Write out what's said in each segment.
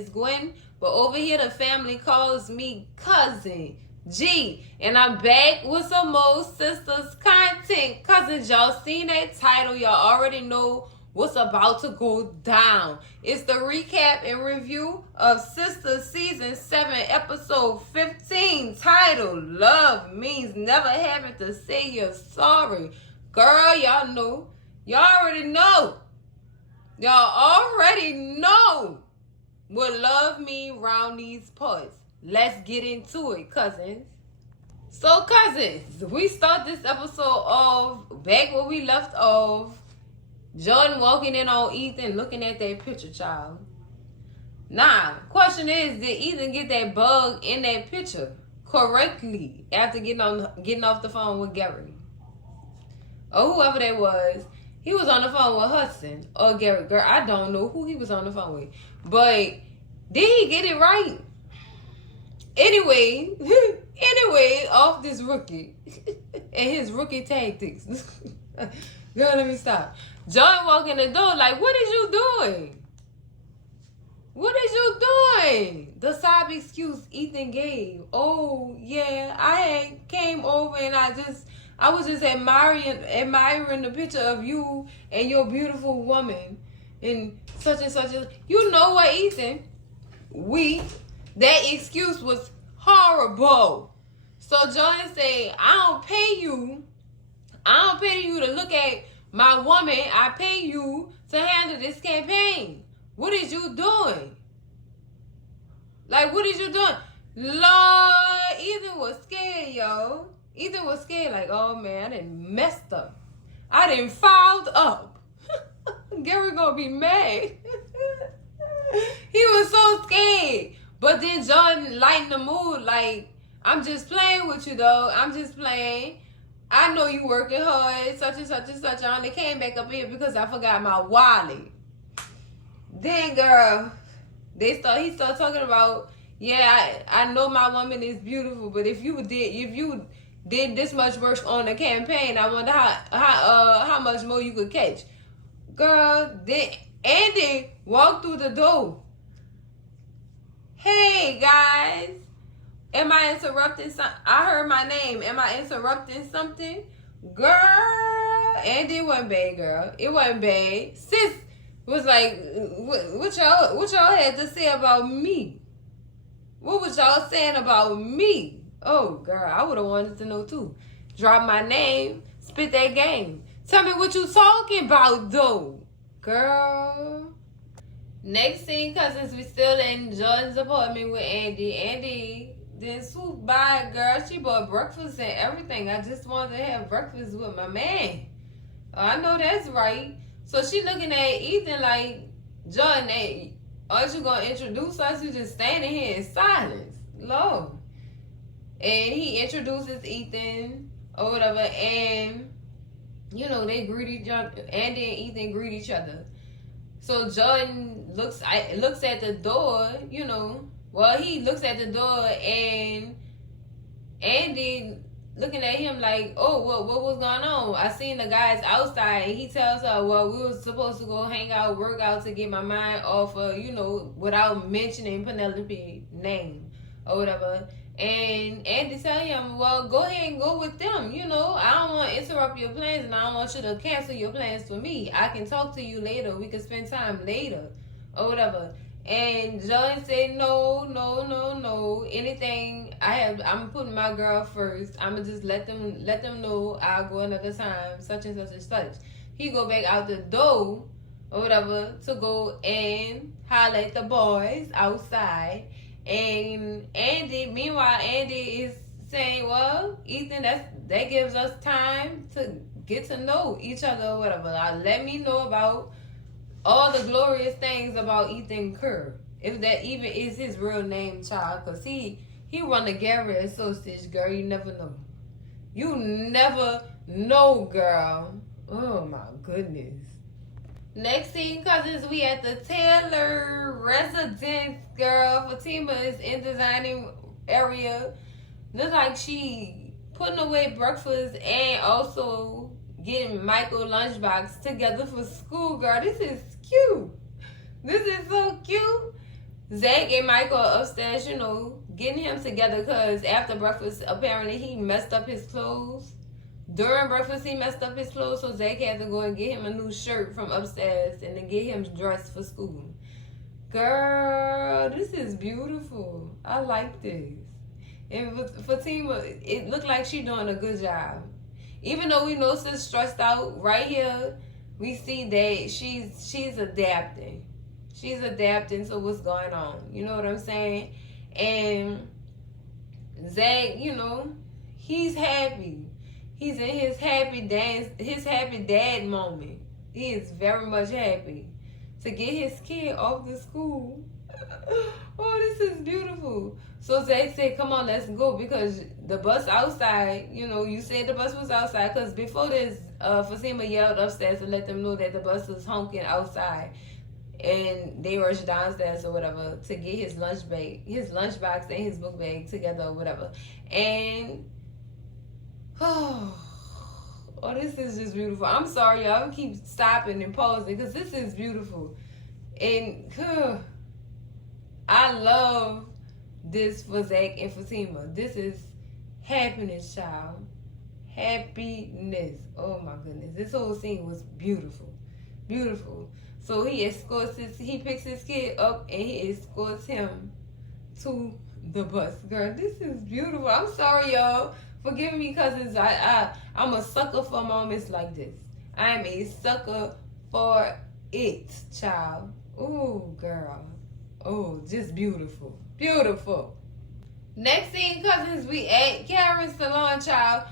is Gwen, but over here the family calls me Cousin G. And I'm back with some more Sistas content. Cousins, y'all seen that title. Y'all already know what's about to go down. It's the recap and review of Sistas Season 7, Episode 15, titled Love Means Never Having to Say You're Sorry. Girl, y'all know. Y'all already know. Y'all already know what love mean round these parts. Let's get into it, cousins. So, cousins, we start this episode off back where we left off. Jordan walking in on Ethan, looking at that picture, child. Now, question is, did Ethan get that bug in that picture correctly after getting off the phone with Gary? Or whoever that was. He was on the phone with Hudson or Gary. Girl, I don't know who he was on the phone with. But did he get it right? Anyway, off this rookie and his rookie tactics. Girl, let me stop. John walked in the door like, what is you doing? What is you doing? The sob excuse Ethan gave. Oh, yeah, I had came over and I was just admiring the picture of you and your beautiful woman and such and such. You know what, Ethan? That excuse was horrible. So Jordan said, I don't pay you to look at my woman. I pay you to handle this campaign. What is you doing? Like, what is you doing? Lord, Ethan was scared, yo. Ethan was scared, like, oh man, I done messed up. I done fouled up. Gary gonna be mad. He was so scared. But then Jordan lightened the mood, like, I'm just playing with you, though. I'm just playing. I know you working hard, such and such and such. I only came back up here because I forgot my wallet. Then, girl, he started talking about, yeah, I know my woman is beautiful, but if you did this much work on the campaign, I wonder how much more you could catch. Girl, then Andy walked through the door. Hey, guys. Am I interrupting something? I heard my name. Am I interrupting something? Girl, Andy wasn't bad, girl. It wasn't bad. Sis was like, what y'all had to say about me? What was y'all saying about me? Oh, girl, I would have wanted to know, too. Drop my name, spit that game. Tell me what you talking about, though. Girl. Next scene, cousins, we still in Jordan's apartment with Andy. Andy then swooped by, girl. She bought breakfast and everything. I just wanted to have breakfast with my man. Oh, I know that's right. So she looking at Ethan like, Jordan, hey, aren't you going to introduce us? You just standing here in silence. Lord. And he introduces Ethan or whatever, and, you know, they greet each other. Andy and Ethan greet each other. So Jordan looks at the door, you know. Well, he looks at the door, and Andy looking at him like, oh, what was going on? I seen the guys outside, and he tells her, well, we were supposed to go hang out, work out to get my mind off of, you know, without mentioning Penelope's name or whatever. And Andy tell him, well, go ahead and go with them. You know, I don't want to interrupt your plans, and I don't want you to cancel your plans for me. I can talk to you later. We can spend time later or whatever. And Jordan said, no. Anything I'm putting my girl first. I'm going to just let them know I'll go another time, such and such and such. He go back out the door or whatever to go and holler at the boys outside. And meanwhile, Andy is saying, well, Ethan, that gives us time to get to know each other or whatever. Let me know about all the glorious things about Ethan Kerr. If that even is his real name, child. Because he run the Gary Associates, girl. You never know. You never know, girl. Oh, my goodness. Next scene, cousins, we at the Taylor residence, girl. Fatima is in the dining area. Looks like she putting away breakfast and also getting Michael lunchbox together for school, girl. This is cute. This is so cute. Zach and Michael are upstairs, you know, getting him together because after breakfast, apparently he messed up his clothes. During breakfast, he messed up his clothes, so Zach had to go and get him a new shirt from upstairs and to get him dressed for school. Girl, this is beautiful. I like this. And with Fatima, it looked like she doing a good job. Even though we know she's stressed out, right here, we see that she's adapting. She's adapting to what's going on. You know what I'm saying? And Zach, you know, he's happy. He's in his happy dad moment. He is very much happy to get his kid off to school. Oh, this is beautiful. So Zach said, come on, let's go, because the bus outside, you know, you said the bus was outside, because before this, Fatima yelled upstairs to let them know that the bus was honking outside, and they rushed downstairs or whatever to get his lunchbox and his book bag together or whatever. And oh, this is just beautiful. I'm sorry, y'all. I keep stopping and pausing because this is beautiful. And I love this for Zach and Fatima. This is happiness, child. Happiness. Oh my goodness. This whole scene was beautiful. Beautiful. So he picks his kid up and he escorts him to the bus. Girl, this is beautiful. I'm sorry, y'all. Forgive me, cousins. I'm a sucker for moments like this. I am a sucker for it, child. Ooh, girl. Oh, just beautiful. Beautiful. Next scene, cousins, we at Karen's salon, child.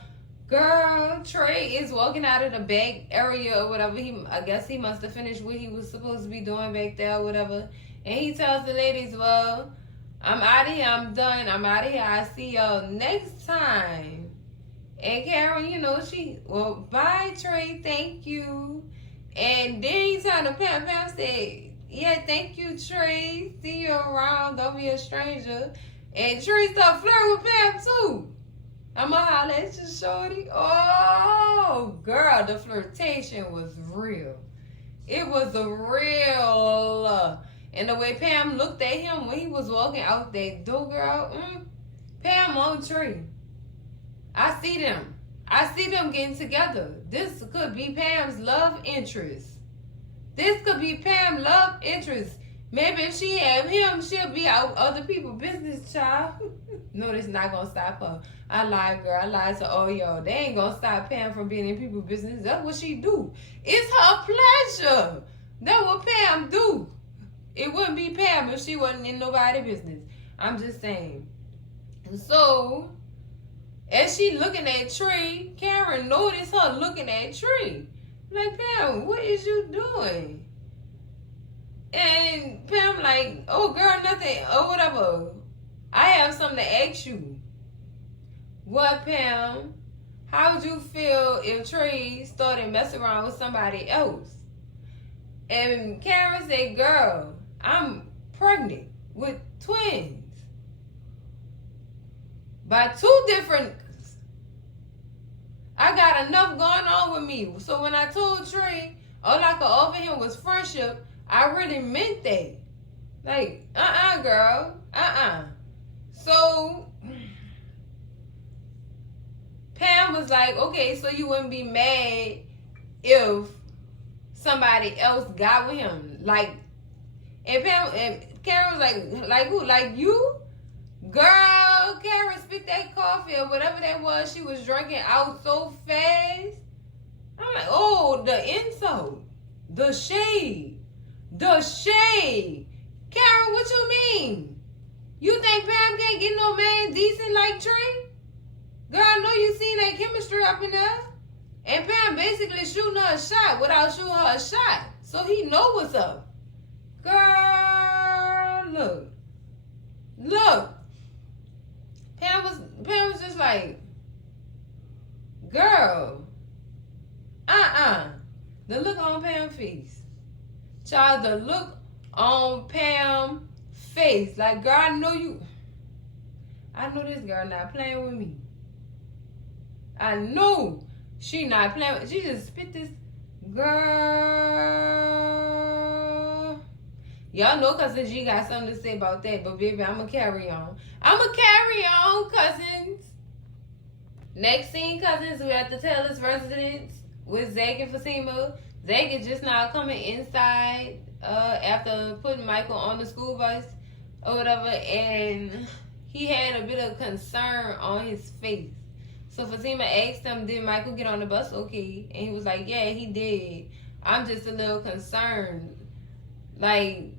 Girl, Trey is walking out of the back area or whatever. I guess he must have finished what he was supposed to be doing back there or whatever. And he tells the ladies, well, I'm out of here. I'm done. I'm out of here. I see y'all next time. And Karen, you know, bye, Trey. Thank you. And then he turned to Pam. Pam said, yeah, thank you, Trey. See you around. Don't be a stranger. And Trey started flirting with Pam, too. I'm going to holler at you, shorty. Oh, girl, the flirtation was real. It was a real. And the way Pam looked at him when he was walking out that door, girl, Pam on Trey. I see them. I see them getting together. This could be Pam's love interest. This could be Pam's love interest. Maybe if she have him, she'll be out other people's business, child. No, this not going to stop her. I lied, girl. I lied to all y'all. They ain't going to stop Pam from being in people's business. That's what she do. It's her pleasure. That's what Pam do. It wouldn't be Pam if she wasn't in nobody's business. I'm just saying. And so, as she looking at Tree, Karen noticed her looking at Tree. Like, Pam, what is you doing? And Pam like, oh, girl, nothing. Oh, whatever. I have something to ask you. What, Pam? How would you feel if Trey started messing around with somebody else? And Karen said, girl, I'm pregnant with twins. By two different... I got enough going on with me. So when I told Trey, all I could offer him was friendship, I really meant that. Like, girl. So, Pam was like, okay, so you wouldn't be mad if somebody else got with him. Like, and Karen was like who? Like you? Girl, Karen spit that coffee or whatever that was she was drinking out so fast. I'm like, oh, the insult. The shade. The shade. Karen, what you mean? You think Pam can't get no man decent like Trey? Girl, I know you seen that chemistry up in there. And Pam basically shooting her a shot without shooting her a shot. So he know what's up. Girl, look. Look. Pam was just like, girl. The look on Pam's face. Child, the look on Pam's face. Like, girl, I know this girl not playing with me. I know she not playing with, she just spit this. Girl. Y'all know Cousin G got something to say about that, but baby, I'ma carry on. I'ma carry on, cousins. Next scene, cousins, we're at the Taylor's residence with Zach and Fatima. Zach is just now coming inside after putting Michael on the school bus or whatever, and he had a bit of concern on his face. So Fatima asked him, did Michael get on the bus okay? And he was like, yeah, he did. I'm just a little concerned. Like,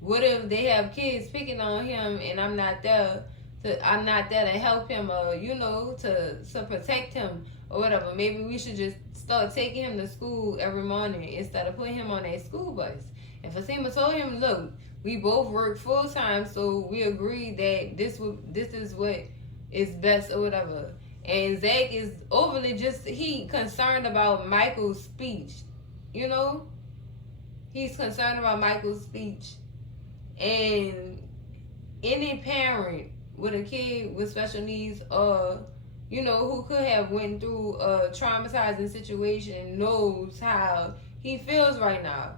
what if they have kids picking on him and I'm not there to help him, to protect him or whatever. Maybe we should just start taking him to school every morning instead of putting him on that school bus. And Fatima told him, look, we both work full time, so we agreed that this is what is best or whatever. And Zach is overly he concerned about Michael's speech, He's concerned about Michael's speech. And any parent with a kid with special needs or, who could have went through a traumatizing situation knows how he feels right now.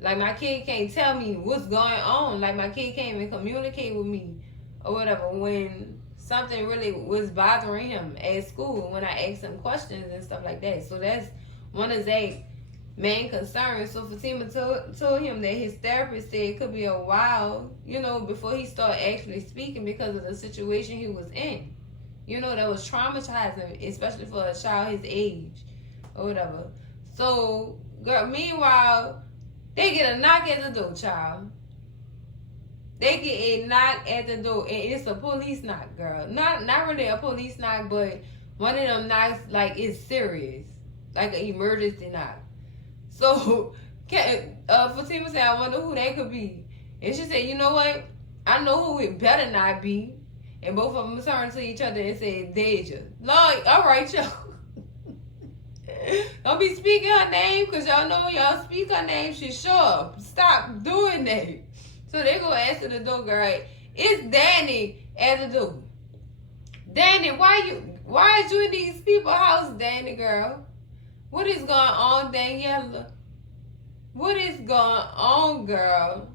Like, my kid can't tell me what's going on. Like, my kid can't even communicate with me or whatever when something really was bothering him at school when I asked him questions and stuff like that. So that's one of Zach's main concerns. So Fatima told him that his therapist said it could be a while, before he started actually speaking because of the situation he was in. That was traumatizing, especially for a child his age or whatever. So, girl, meanwhile, they get a knock at the door, child. They get a knock at the door, and it's a police knock, girl. Not really a police knock, but one of them knocks, like, it's serious. Like an emergency knock. So, Fatima said, I wonder who that could be. And she said, you know what? I know who it better not be. And both of them turned to each other and said, Deja. Like, all right, y'all. Don't be speaking her name, because y'all know when y'all speak her name, she's sure. Stop doing that. So they go answer the door, girl. It's Danny at the door. Danny, why is you in these people's house, Danny, girl? What is going on, Daniela? What is going on, girl?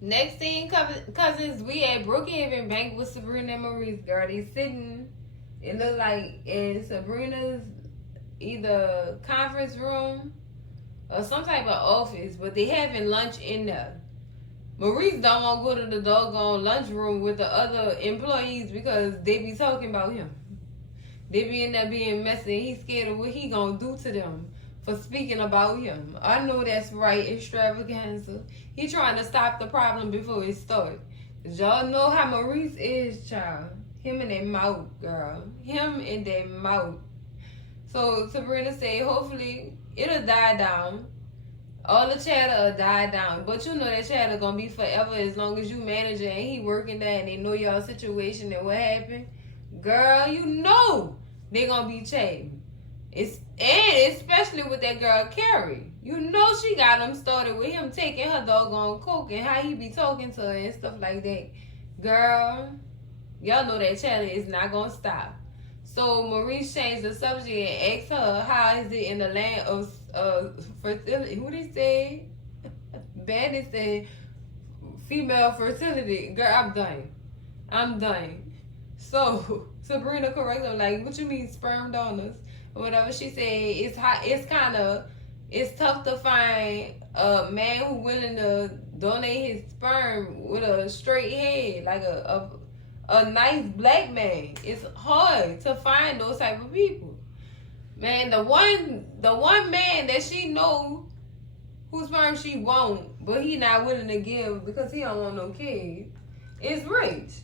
Next thing, cousins, we at Brookhaven Bank with Sabrina and Maurice, girl. They sitting, it look like in Sabrina's either conference room or some type of office, but they having lunch in there. Maurice don't want to go to the doggone lunchroom with the other employees because they be talking about him. They be in there being messy, and he's scared of what he gonna do to them for speaking about him. I know that's right, extravaganza. He trying to stop the problem before it starts. Y'all know how Maurice is, child. Him and that mouth, girl. Him and that mouth. So Sabrina said, hopefully it'll die down. All the chatter will die down. But you know that chatter gonna be forever as long as you manage it and he working there and they know y'all situation and what happened. Girl, you know they gonna be chatting. And especially with that girl Carrie. You know she got him started with him taking her doggone coke and how he be talking to her and stuff like that. Girl, y'all know that chatter is not gonna stop. So Maurice changed the subject and asked her, how is it in the land of fertility? What he say? Bandit said, female fertility. Girl, I'm done. So Sabrina corrected him, like, what you mean sperm donors? Or whatever. She said, it's tough to find a man who willing to donate his sperm with a straight head, like a nice black man. It's hard to find those type of people. Man, the one man that she know whose sperm she want, but he not willing to give because he don't want no kids, is rich.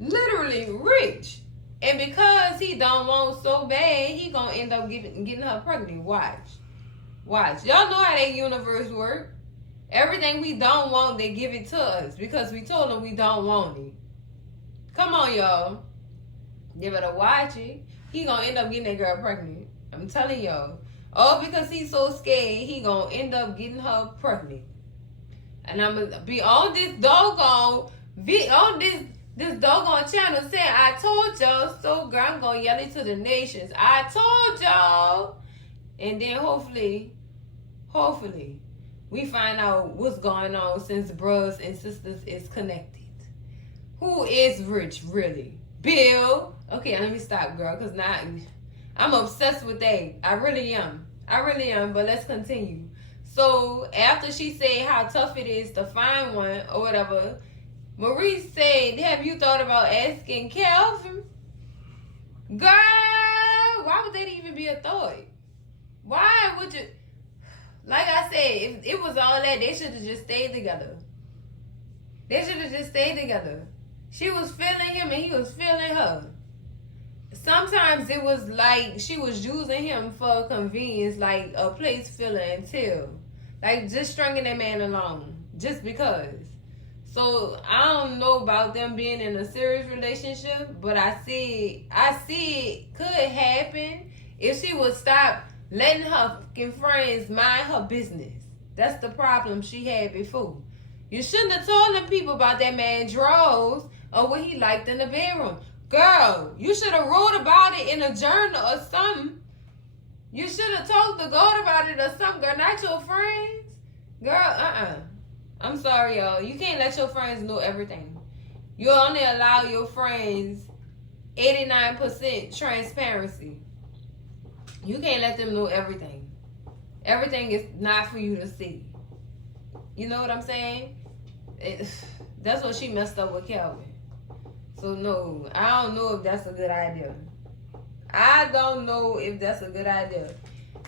Literally rich. And because he don't want so bad, he gonna end up getting her pregnant. Watch. Y'all know how that universe work. Everything we don't want, they give it to us because we told them we don't want it. Come on, y'all. You better watch it. He gonna end up getting that girl pregnant. I'm telling y'all. All because he's so scared, he gonna end up getting her pregnant. And I'm gonna be on this doggone channel saying, I told y'all, so girl, I'm gonna yell it to the nations. I told y'all. And then hopefully, we find out what's going on since bros and sisters is connected. Who is rich, really? Bill. Okay, let me stop, girl, because now I'm obsessed with that. I really am, but let's continue. So after she said how tough it is to find one or whatever, Maurice said, have you thought about asking Calvin? Girl, why would that even be a thought? Why would you? Like I said, if it was all that, they should have just stayed together. She was feeling him and he was feeling her. Sometimes it was like she was using him for convenience, like a place filler until. Like just stringing that man along. Just because. So I don't know about them being in a serious relationship, but I see it could happen if she would stop letting her fucking friends mind her business. That's the problem she had before. You shouldn't have told them people about that man drawers or what he liked in the bedroom. Girl, you should have wrote about it in a journal or something. You should have talked to God about it or something, girl, not your friends. Girl, I'm sorry, y'all. You can't let your friends know everything. You only allow your friends 89% transparency. You can't let them know everything. Everything is not for you to see. You know what I'm saying? That's what she messed up with Calvin. So no, I don't know if that's a good idea.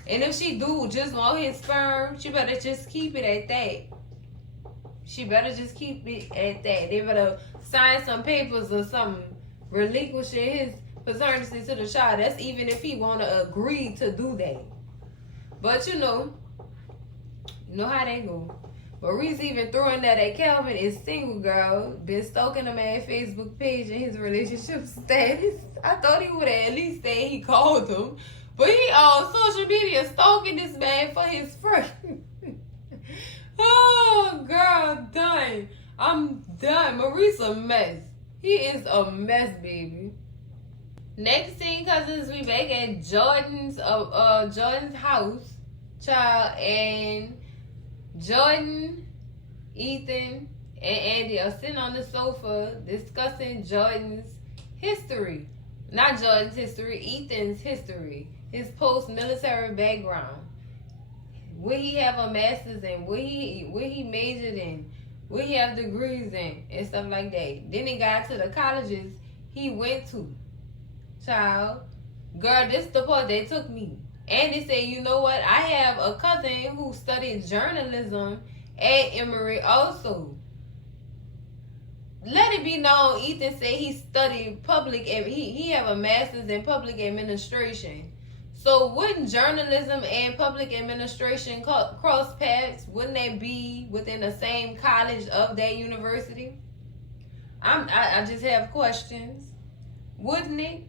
And if she do just want his sperm, she better just keep it at that. They better sign some papers or something, relinquishing his paternity to the child. That's even if he want to agree to do that. But you know how they go. Maurice even throwing that at Calvin is single, girl. Been stalking a man's Facebook page and his relationship status. I thought he would have at least said he called him. But he on social media stalking this man for his friend. Oh, girl, done. I'm done. Maurice a mess. He is a mess, baby. Next scene, cousins, we back at Jordan's house, child, and Jordan, Ethan, and Andy are sitting on the sofa discussing Jordan's history. Not Jordan's history, Ethan's history. His post-military background. What he have a master's in, what he majored in, what he have degrees in, and stuff like that. Then he got to the colleges he went to. Child, girl, this is the part that took me. And they said, you know what? I have a cousin who studied journalism at Emory also. Let it be known, Ethan said he studied he have a master's in public administration. So wouldn't journalism and public administration cross paths? Wouldn't they be within the same college of that university? I just have questions. Wouldn't it?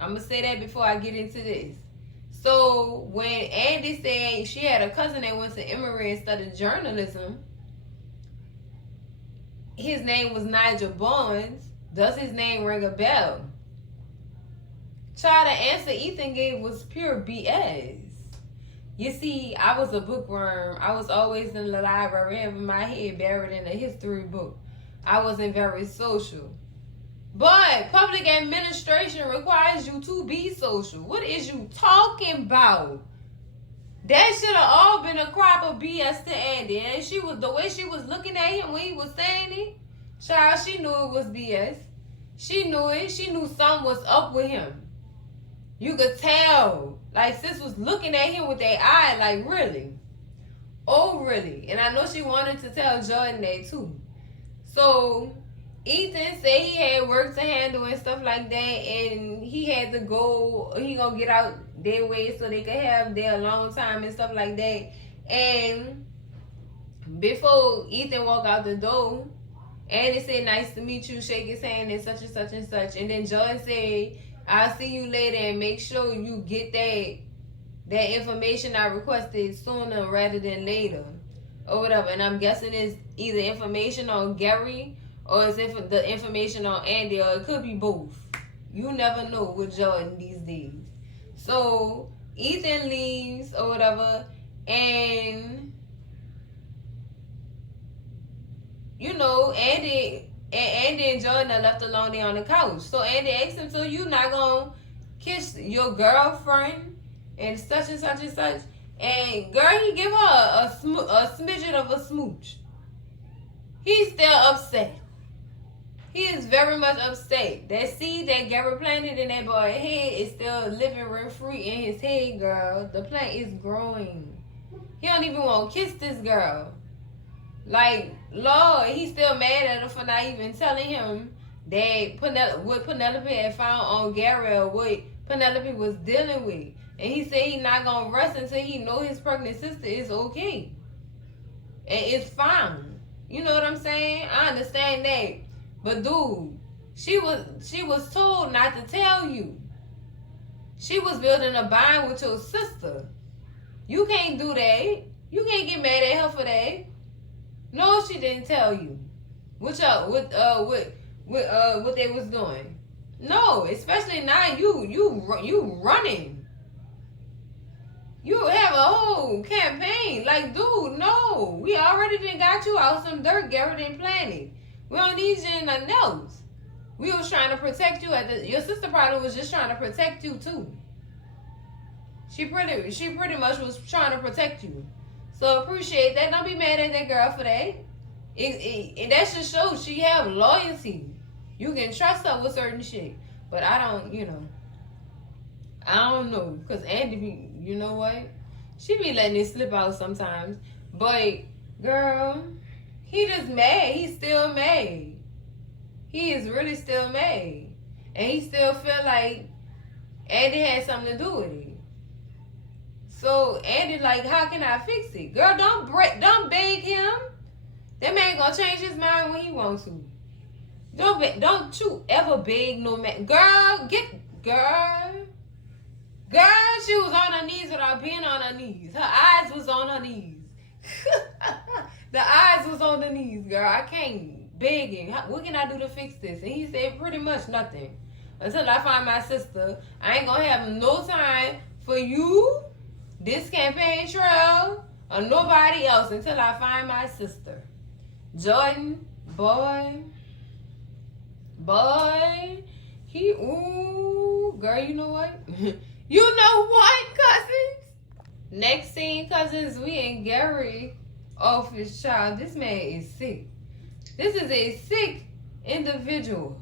I'm going to say that before I get into this. So when Andy said she had a cousin that went to Emory and studied journalism, his name was Nigel Barnes. Does his name ring a bell? Child, the answer Ethan gave was pure BS. You see, I was a bookworm. I was always in the library having my head buried in a history book. I wasn't very social. But public administration requires you to be social. What is you talking about? That should have all been a crop of BS to Andy. And the way she was looking at him when he was saying it, child, she knew it was BS. She knew it. She knew something was up with him. You could tell. Like, sis was looking at him with their eye, like, really? Oh, really? And I know she wanted to tell Jordan that, too. So Ethan said he had work to handle and stuff like that, and he had to go, he gonna get out their way so they could have their alone time and stuff like that. And before Ethan walked out the door, Andy said, nice to meet you, shake his hand and such and such and such. And then Jordan said, I'll see you later and make sure you get that information I requested sooner rather than later or whatever. And I'm guessing it's either information on Gary or it's the information on Andy, or it could be both. You never know with Jordan these days. So Ethan leaves or whatever, and you know, Andy and Jordan are left alone there on the couch. So Andy asked him, so you not gonna kiss your girlfriend and such and such and such? And girl, he give her a smidget of a smooch. He's still upset. He is very much upset. That seed that Gary planted in that boy's head is still living rent free in his head, girl. The plant is growing. He don't even want to kiss this girl. Like, Lord, he's still mad at her for not even telling him that what Penelope had found on Gary or what Penelope was dealing with. And he said he not going to rest until he know his pregnant sister is okay. And it's fine. You know what I'm saying? I understand that. But dude, she was told not to tell you. She was building a bond with your sister. You can't do that. You can't get mad at her for that. No, she didn't tell you. What they was doing. No, especially now you running. You have a whole campaign. Like, dude, no. We already done got you out some dirt. Gary didn't plan it. We don't need you in nothing else. We was trying to protect you. Your sister probably was just trying to protect you too. She pretty much was trying to protect you. So appreciate that. Don't be mad at that girl for that. And that just shows she have loyalty. You can trust her with certain shit. But I don't know. Because Andy be, you know what? She be letting it slip out sometimes. But, girl, he just mad. He's still mad. He is really still mad. And he still feel like Andy had something to do with it. So, Andy like, how can I fix it? Girl, don't beg him. That man gonna change his mind when he wants to. Don't you ever beg no man. Girl, she was on her knees without being on her knees. Her eyes was on her knees. The eyes was on the knees, girl. I can't beg him. What can I do to fix this? And he said pretty much nothing. Until I find my sister. I ain't gonna have no time for you, this campaign trail, or nobody else until I find my sister. Jordan, boy, girl, you know what? You know what, cousins? Next scene, cousins, we in Gary office, child. This man is sick. This is a sick individual.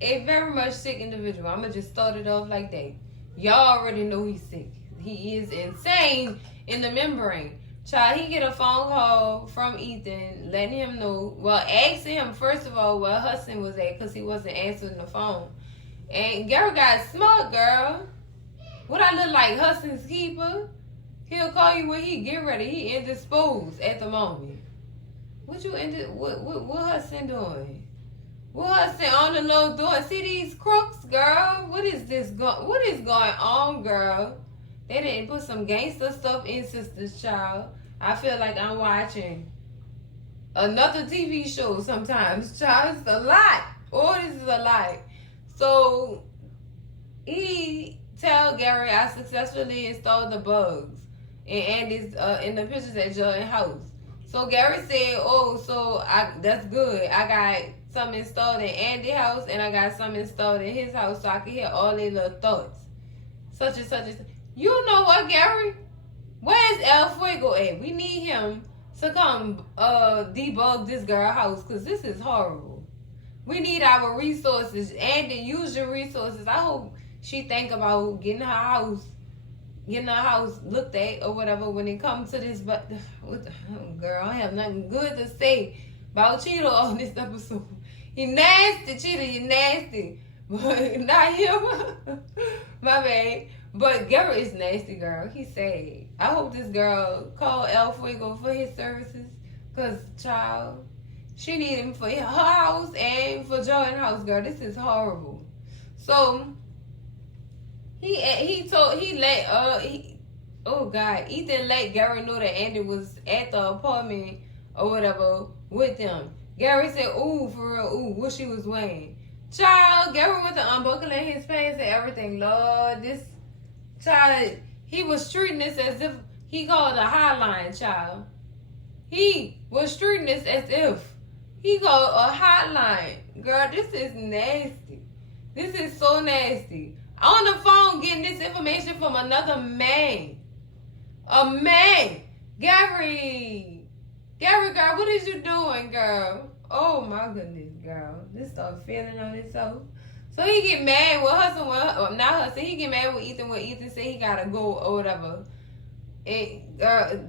A very much sick individual. I'm going to just start it off like that. Y'all already know he's sick. He is insane in the membrane. Child, he get a phone call from Ethan letting him know, well, asking him, first of all, where Hudson was at because he wasn't answering the phone. And Gary got smart, girl. What I look like, Hudson's keeper? He'll call you when he get ready. He indisposed at the moment. What Hudson doing? What Hudson on the low doing? See these crooks, girl? What is going on, girl? They didn't put some gangster stuff in Sistas, child. I feel like I'm watching another TV show sometimes, child. It's a lot. Oh, this is a lot. So, he tell Gary I successfully installed the bugs in the pictures at Jordan's house. So, Gary said, that's good. I got some installed in Andy's house and I got some installed in his house so I can hear all their little thoughts. Such and such and such. You know what, Gary? Where's El Fuego at? We need him to come debug this girl's house because this is horrible. We need our resources. Andy, use your resources. I hope she think about getting her house looked at or whatever when it comes to this. But girl, I have nothing good to say about Cheeto on this episode. He nasty, Cheeto. You nasty, but not him. My bad. But Gary is nasty, girl. He said, I hope this girl call El Fuego for his services. Because, child, she need him for her house and for Jordan's house, girl. This is horrible. So, Ethan let Gary know that Andy was at the apartment or whatever with them. Gary said, ooh, for real, what she was wearing. Child, Gary went to unbuckling his pants and everything. Lord, this child, he was treating this as if he called a hotline, child. He was treating this as if He called a hotline. Girl, this is nasty. This is so nasty. On the phone getting this information from another man. A man. Gary, girl, what is you doing, girl? Oh my goodness, girl. This stuff feeling on itself. So he get mad with Hudson, not Hudson, he get mad with Ethan when Ethan said he gotta go or whatever. And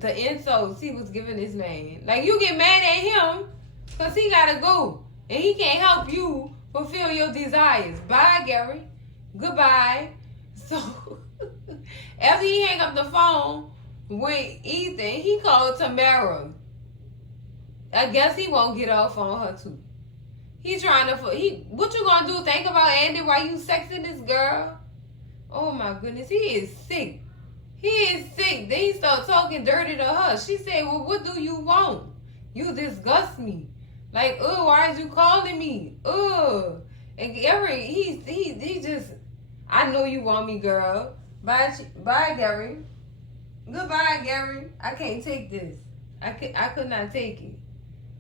the insults he was giving this man. Like, you get mad at him because he gotta go. And he can't help you fulfill your desires. Bye, Gary. Goodbye. So, after he hang up the phone with Ethan, he called Tamara. I guess he won't get off on her too. He trying to, what you gonna do? Think about Andy while you sexing this girl? Oh my goodness, he is sick. He is sick. Then he started talking dirty to her. She said, well, what do you want? You disgust me. Like, why is you calling me? And Gary, he just, I know you want me, girl. Bye, Gary. Goodbye, Gary. I can't take this. I could not take it.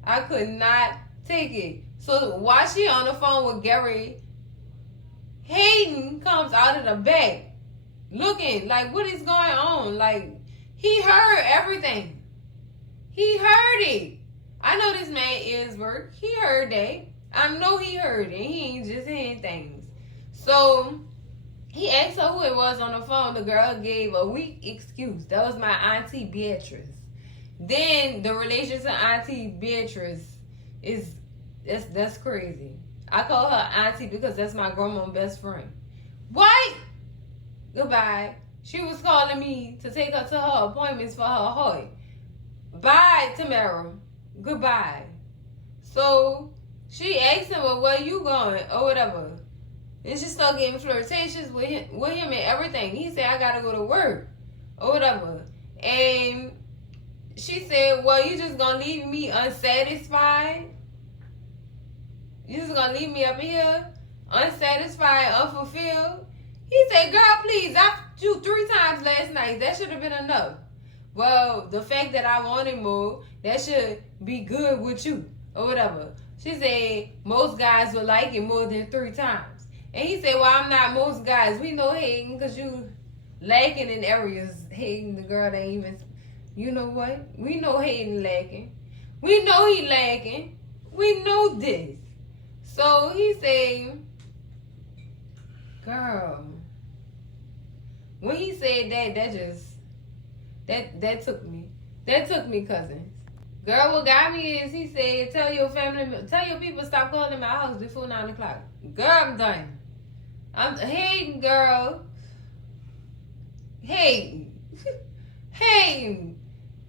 I could not take it. So while she on the phone with Gary, Hayden comes out of the back looking like, what is going on? Like, he heard everything. He heard it. I know this man is work. He heard that. I know he heard it. He ain't just hearing things. So he asked her who it was on the phone. The girl gave a weak excuse. That was my auntie Beatrice. Then the relation to auntie Beatrice is, that's crazy. I call her auntie because that's my grandma's best friend. What? Goodbye. She was calling me to take her to her appointments for her heart. Bye, Tamara. Goodbye. So she asked him, well, where you going? Or whatever. And she started getting flirtatious with him and everything. He said, I gotta go to work. Or whatever. And she said, well, you just gonna leave me unsatisfied? You just gonna leave me up here unsatisfied, unfulfilled? He said, girl, please, I fucked you 3 times last night. That should have been enough. Well, the fact that I wanted more, that should be good with you. Or whatever. She said, most guys would like it more than 3 times. And he said, well, I'm not most guys. We know Hayden because you lacking in areas. Hayden, the girl that even... You know what? We know Hayden lacking. We know he lacking. We know this. So he said, girl, when he said that took me. That took me, cousins. Girl, what got me is he said, tell your people stop calling my house before 9 o'clock. Girl, I'm done. I'm Hayden, girl. Hayden. Hayden.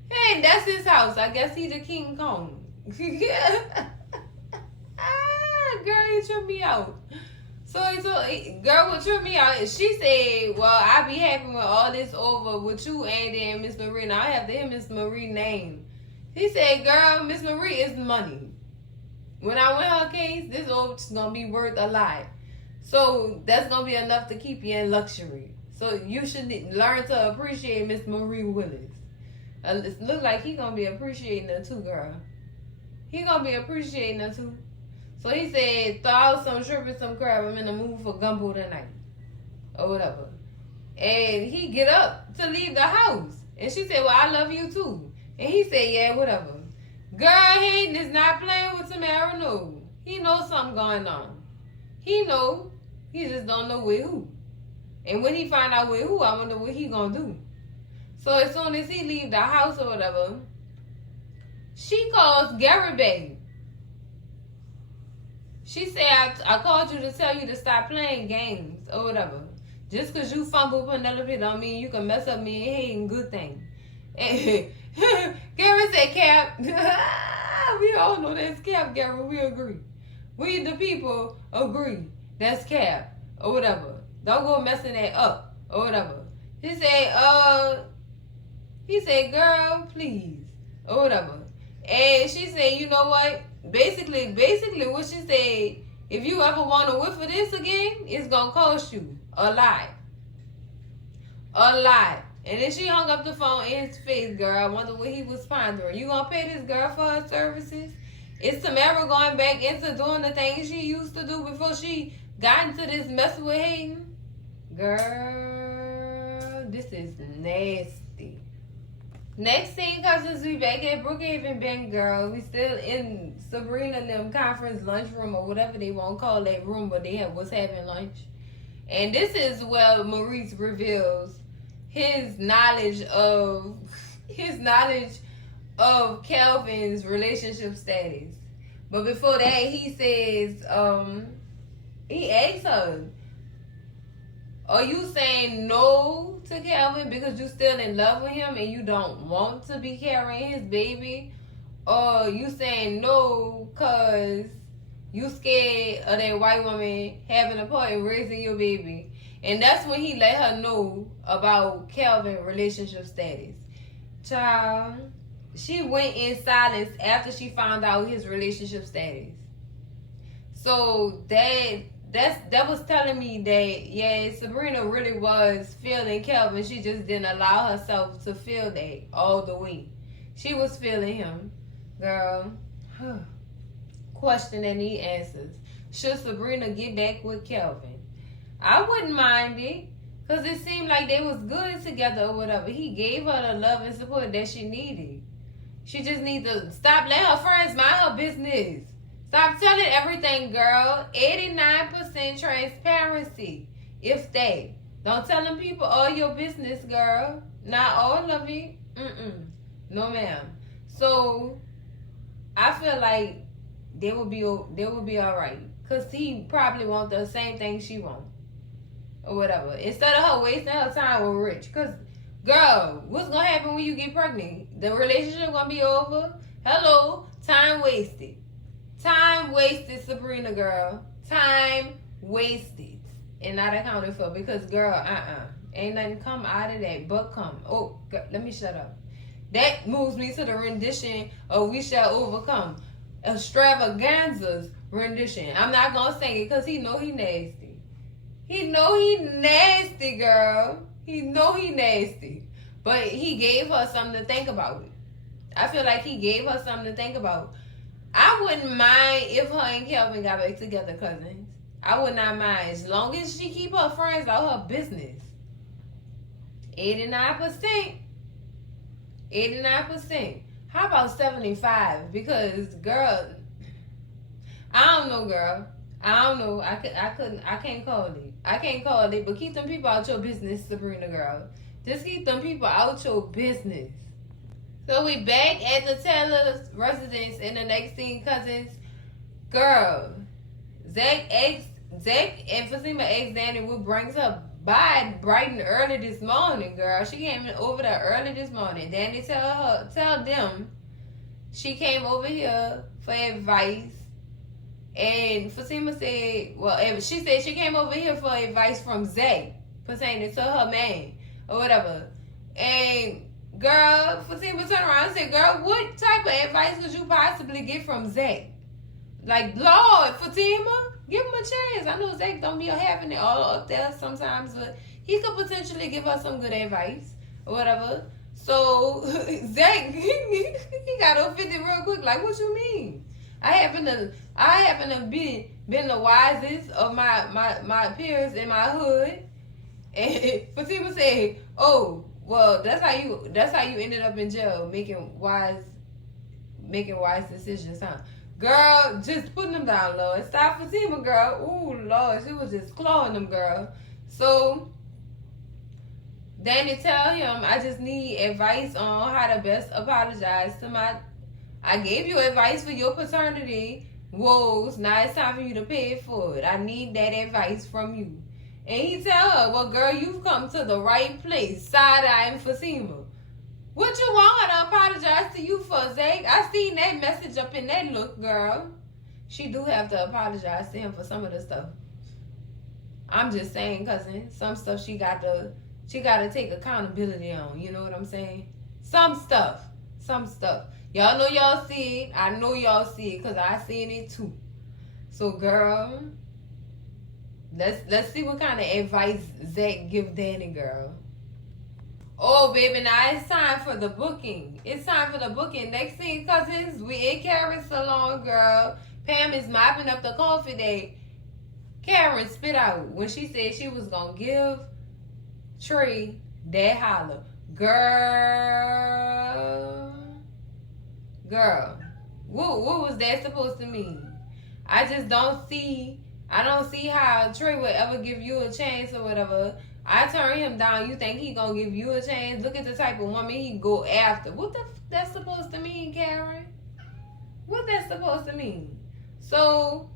Hey, that's his house. I guess he's the King Kong. Girl, you tripped me out. So girl, what tripped me out is she said, well, I be happy when all this over with you, Andy, and Miss Marie. Now I have to hear Miss Marie's name. He said, girl, Miss Marie is money. When I win her case, this is going to be worth a lot. So that's going to be enough to keep you in luxury. So you should learn to appreciate Miss Marie Willis. It look like he gonna be appreciating her too, girl. He gonna be appreciating her too. So he said, throw out some shrimp and some crab. I'm in the mood for gumbo tonight. Or whatever. And he get up to leave the house. And she said, well, I love you too. And he said, yeah, whatever. Girl, Hayden is not playing with Tamara, no. He knows something going on. He know. He just don't know with who. And when he find out with who, I wonder what he gonna do. So as soon as he leave the house or whatever, she calls Gary back. She said, I called you to tell you to stop playing games or whatever. Just because you fumble Penelope don't mean you can mess up me and Hayden. Good thing. And Gary said, Cap. We all know that's Cap, Gary. We agree. We the people agree. That's Cap or whatever. Don't go messing that up or whatever. He said, girl, please, or whatever. And she said, you know what? Basically what she said, if you ever want to whiff of this again, it's going to cost you a lot. A lot. And then she hung up the phone in his face, girl. I wonder what he was pondering. You going to pay this girl for her services? Is Tamara going back into doing the things she used to do before she got into this mess with Hayden? Girl, this is nasty. Next thing, cousins, we back at Brookhaven Bank, girl. We still in Sabrina and them conference lunchroom or whatever they want to call that room, but they was having lunch. And this is where Maurice reveals his knowledge of Calvin's relationship status. But before that, he says, he asks her, are you saying no to Calvin because you still in love with him and you don't want to be carrying his baby? Or you saying no because you scared of that white woman having a part in raising your baby? And that's when he let her know about Calvin's relationship status. Child, she went in silence after she found out his relationship status. So that was telling me that, yeah, Sabrina really was feeling Calvin. She just didn't allow herself to feel that all the way. She was feeling him. Girl, question that need answers. Should Sabrina get back with Calvin? I wouldn't mind it, because it seemed like they was good together or whatever. He gave her the love and support that she needed. She just needs to stop letting her friends mind her business. Stop telling everything, girl. 89% transparency. If they. Don't tell them people all your business, girl. Not all of it. No, ma'am. So, I feel like they will be alright. Because he probably want the same thing she want. Or whatever. Instead of her wasting her time with Rich. Because, girl, what's going to happen when you get pregnant? The relationship going to be over? Hello. Time wasted. Time wasted, Sabrina, girl. Time wasted. And not accounted for. Because, girl, ain't nothing come out of that but come. Oh, girl, let me shut up. That moves me to the rendition of We Shall Overcome. Extravaganza's rendition. I'm not going to sing it because he know he nasty. He know he nasty, girl. He know he nasty. But he gave her something to think about. I feel like he gave her something to think about. I wouldn't mind if her and Kelvin got back together, cousins. I would not mind. As long as she keep her friends out her business. 89%. 89%. How about 75? Because, girl, I don't know, girl. I don't know. I can't call it. I can't call it. But keep them people out your business, Sabrina, girl. Just keep them people out your business. So we back at the Taylor's residence in the next scene, cousins. Girl, Zach and Fatima asked Danny what brings her by bright and early this morning, girl. She came over there early this morning. Danny tell them she came over here for advice. And Fatima said, well, she said she came over here for advice from Zach pertaining to her man or whatever. And girl, Fatima turned around and said, girl, what type of advice could you possibly get from Zach? Like, Lord, Fatima, give him a chance. I know Zach don't be having it all up there sometimes, but he could potentially give us some good advice or whatever. So, Zach, he got offended real quick. Like, what you mean? I happen to be been the wisest of my peers in my hood. And Fatima said, oh, well, that's how you ended up in jail, making wise decisions, huh? Girl, just putting them down, Lord. Stop Fatima, girl. Ooh, Lord, she was just clawing them, girl. So Danny tell him, I just need advice on how to best apologize to I gave you advice for your paternity woes. Now it's time for you to pay it forward. I need that advice from you. And he tell her, well, girl, you've come to the right place. Side-eyeing Fatima. What you want her to apologize to you for, Zach? I seen that message up in that look, girl. She do have to apologize to him for some of the stuff. I'm just saying, cousin. Some stuff she got to take accountability on. You know what I'm saying? Some stuff. Y'all know y'all see it. I know y'all see it because I seen it too. So, girl, let's see what kind of advice Zach give Danny, girl. Oh, baby, now it's time for the booking. It's time for the booking. Next thing, cousins, we in Karen's salon, girl. Pam is mopping up the coffee day. Karen spit out when she said she was going to give Trey that holler. Girl, what was that supposed to mean? I don't see how Trey would ever give you a chance or whatever. I turn him down. You think he gonna give you a chance? Look at the type of woman he go after. What that's supposed to mean, Karen? What that's supposed to mean? So,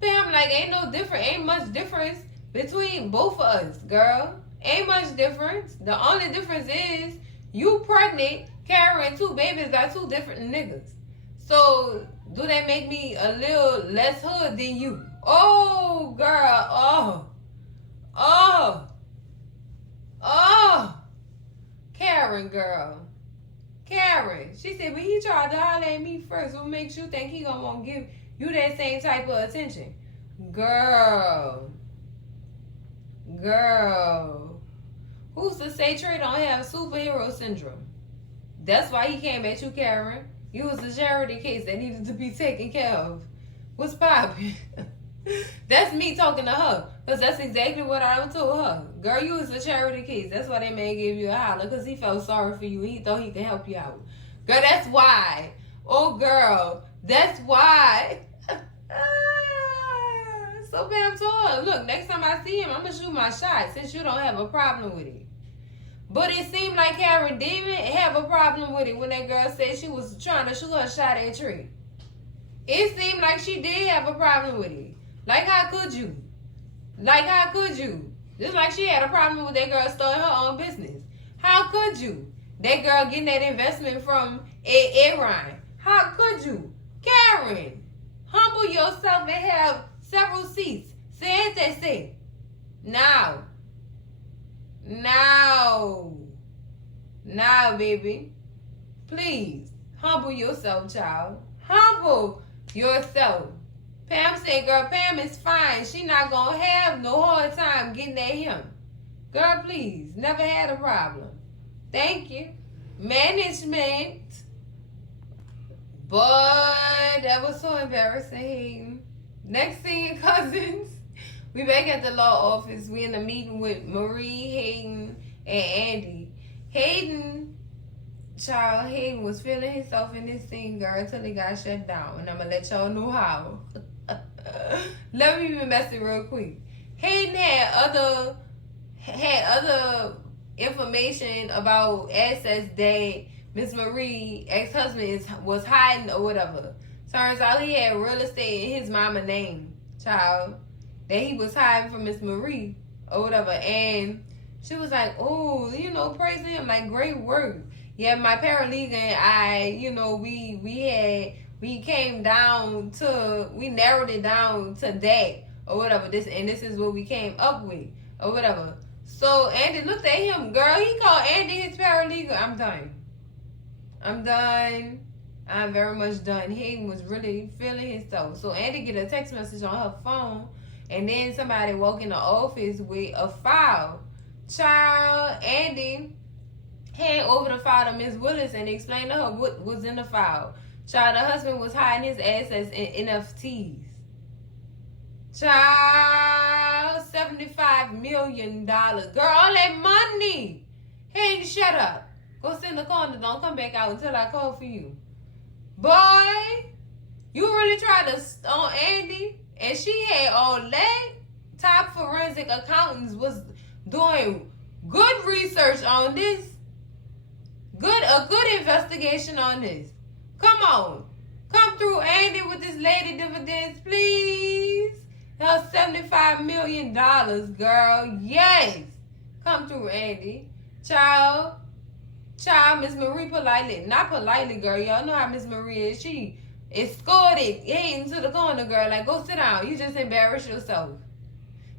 Pam, like, ain't much difference between both of us, girl. Ain't much difference. The only difference is you pregnant, Karen, 2 babies got 2 different niggas. So, do that make me a little less hood than you? Oh, girl. Karen, girl. Karen. She said, but he tried to holler at me first. What makes you think he gonna want to give you that same type of attention? Girl. Who's to say Trey don't have superhero syndrome? That's why he came at you, Karen. You was a charity case that needed to be taken care of. What's poppin'? That's me talking to her. Because that's exactly what I told her. Girl, you was a charity case. That's why that man gave you a holler. Because he felt sorry for you. He thought he could help you out. Girl, that's why. Oh, girl. That's why. So Pam told her, look, next time I see him, I'm going to shoot my shot since you don't have a problem with it. But it seemed like Karen didn't have a problem with it when that girl said she was trying to shoot her shot at Trey. It seemed like she did have a problem with it. Like, how could you? Just like she had a problem with that girl starting her own business. How could you? That girl getting that investment from Aaron. How could you? Karen, humble yourself and have several seats. Say. Now, baby. Please, humble yourself, child. Humble yourself. Pam said, girl, Pam is fine. She not going to have no hard time getting at him. Girl, please. Never had a problem. Thank you. Management. But that was so embarrassing. Next thing, cousins, we back at the law office. We in a meeting with Marie, Hayden, and Andy. Hayden was feeling himself in this scene, girl, until he got shut down. And I'm going to let y'all know how. Let me even mess it real quick. Hayden had other information about assets that Miss Marie, ex-husband, was hiding or whatever. Turns out he had real estate in his mama name, child, that he was hiding from Miss Marie or whatever. And she was like, oh, praise him, like, great work. Yeah, my paralegal and I, we narrowed it down to that or whatever. This is what we came up with or whatever. So Andy looked at him, girl. He called Andy his paralegal. I'm done. I'm very much done. He was really feeling himself. So Andy get a text message on her phone, and then somebody walk in the office with a file. Child, Andy hand over the file to Miss Willis and explain to her what was in the file. Child, the husband was hiding his assets in NFTs. Child, $75 million. Girl, all that money. Hey, shut up. Go sit in the corner. Don't come back out until I call for you. Boy, you really tried to on Andy, and she had all that. Top forensic accountants was doing good research on this. A good investigation on this. Come on. Come through, Andy, with this lady dividends, please. That's $75 million, girl. Yes. Come through, Andy. Child, Miss Marie politely. Not politely, girl. Y'all know how Miss Marie is. She escorted Hayden to the corner, girl. Like, go sit down. You just embarrass yourself.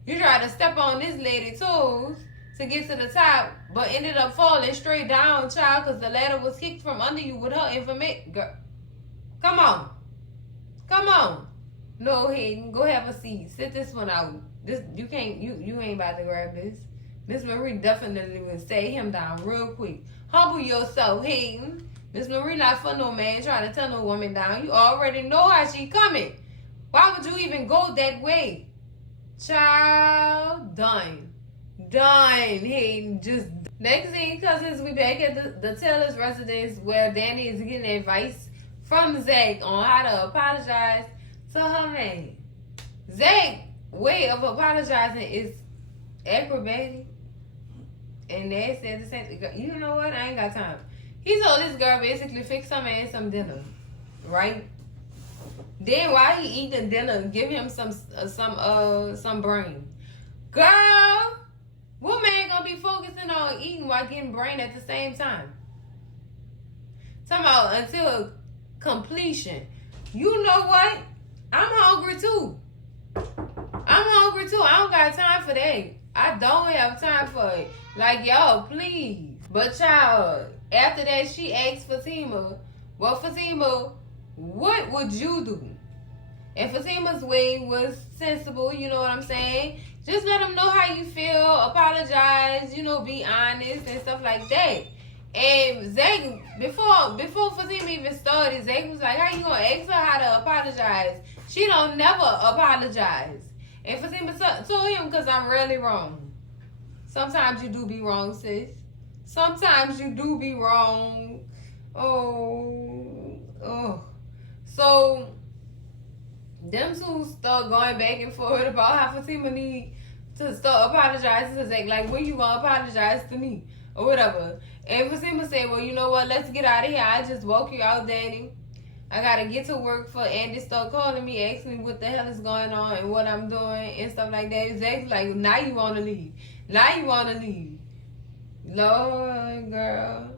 You try to step on this lady's toes to get to the top, but ended up falling straight down, child, because the ladder was kicked from under you with her information. Girl, come on. No, Hayden, go have a seat. Sit this one out. You ain't about to grab this. Miss Marie definitely would stay him down real quick. Humble yourself, hating. Miss Marie not for no man trying to tell no woman down. You already know how she coming. Why would you even go that way? Child, done. Done, hating. Just next thing, cousins, we back at the Taylor's residence where Danny is getting advice from Zach on how to apologize to her man. Zach's way of apologizing is acrobatic. And Dad said the same thing. You know what? I ain't got time. He told this girl basically fix some man some dinner, right? Then while he eating dinner, give him some brain. Girl, what man gonna be focusing on eating while getting brain at the same time? Talking about until completion. You know what? I'm hungry too. I don't got time for that. I don't have time for it. Like, y'all, please. But, child, after that, she asked Fatima, well, Fatima, what would you do? And Fatima's way was sensible, you know what I'm saying? Just let them know how you feel, apologize, be honest and stuff like that. And Zach, before Fatima even started, Zach was like, how you gonna ask her how to apologize? She don't never apologize. And Fatima told him, because I'm really wrong. Sometimes you do be wrong, sis. Sometimes you do be wrong. Oh. So, them two start going back and forth about how Fatima need to start apologizing to Zach. Like, when you gonna apologize to me? Or whatever. And Fatima said, well, you know what? Let's get out of here. I just woke you out, Daddy. I gotta get to work for Andy. Start calling me, asking me what the hell is going on and what I'm doing and stuff like that. Zach's like, now you wanna leave. Lord, girl.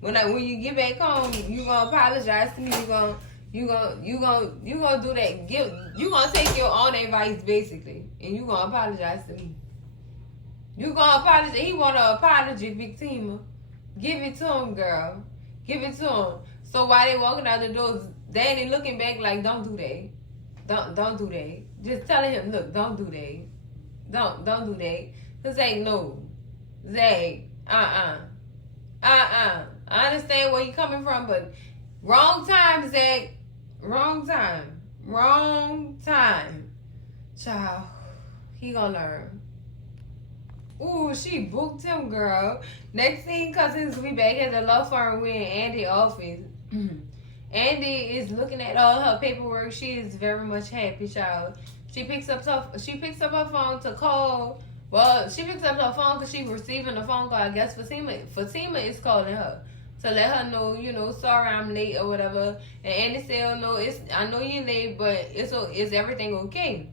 When you get back home, you gonna apologize to me. You gonna do that. You gonna take your own advice basically, and you gonna apologize to me. You gonna apologize. He want an apology, Victima. Give it to him, girl. Give it to him. So while they walking out the doors, Danny looking back like, don't do that. Don't do that. Just telling him, look, don't do that. Don't do that. Cause Zach, no. Zach, I understand where you coming from, but wrong time, Zach. Wrong time. Child, he gonna learn. Ooh, she booked him, girl. Next thing, cousins, we back at the law firm. We in Andy's office. Andy is looking at all her paperwork. She is very much happy, child. She picks up her phone to call. Well, she picks up her phone because she's receiving a phone call. I guess Fatima is calling her to let her know, sorry I'm late or whatever. And Andy said, oh, no, I know you're late, but is everything okay?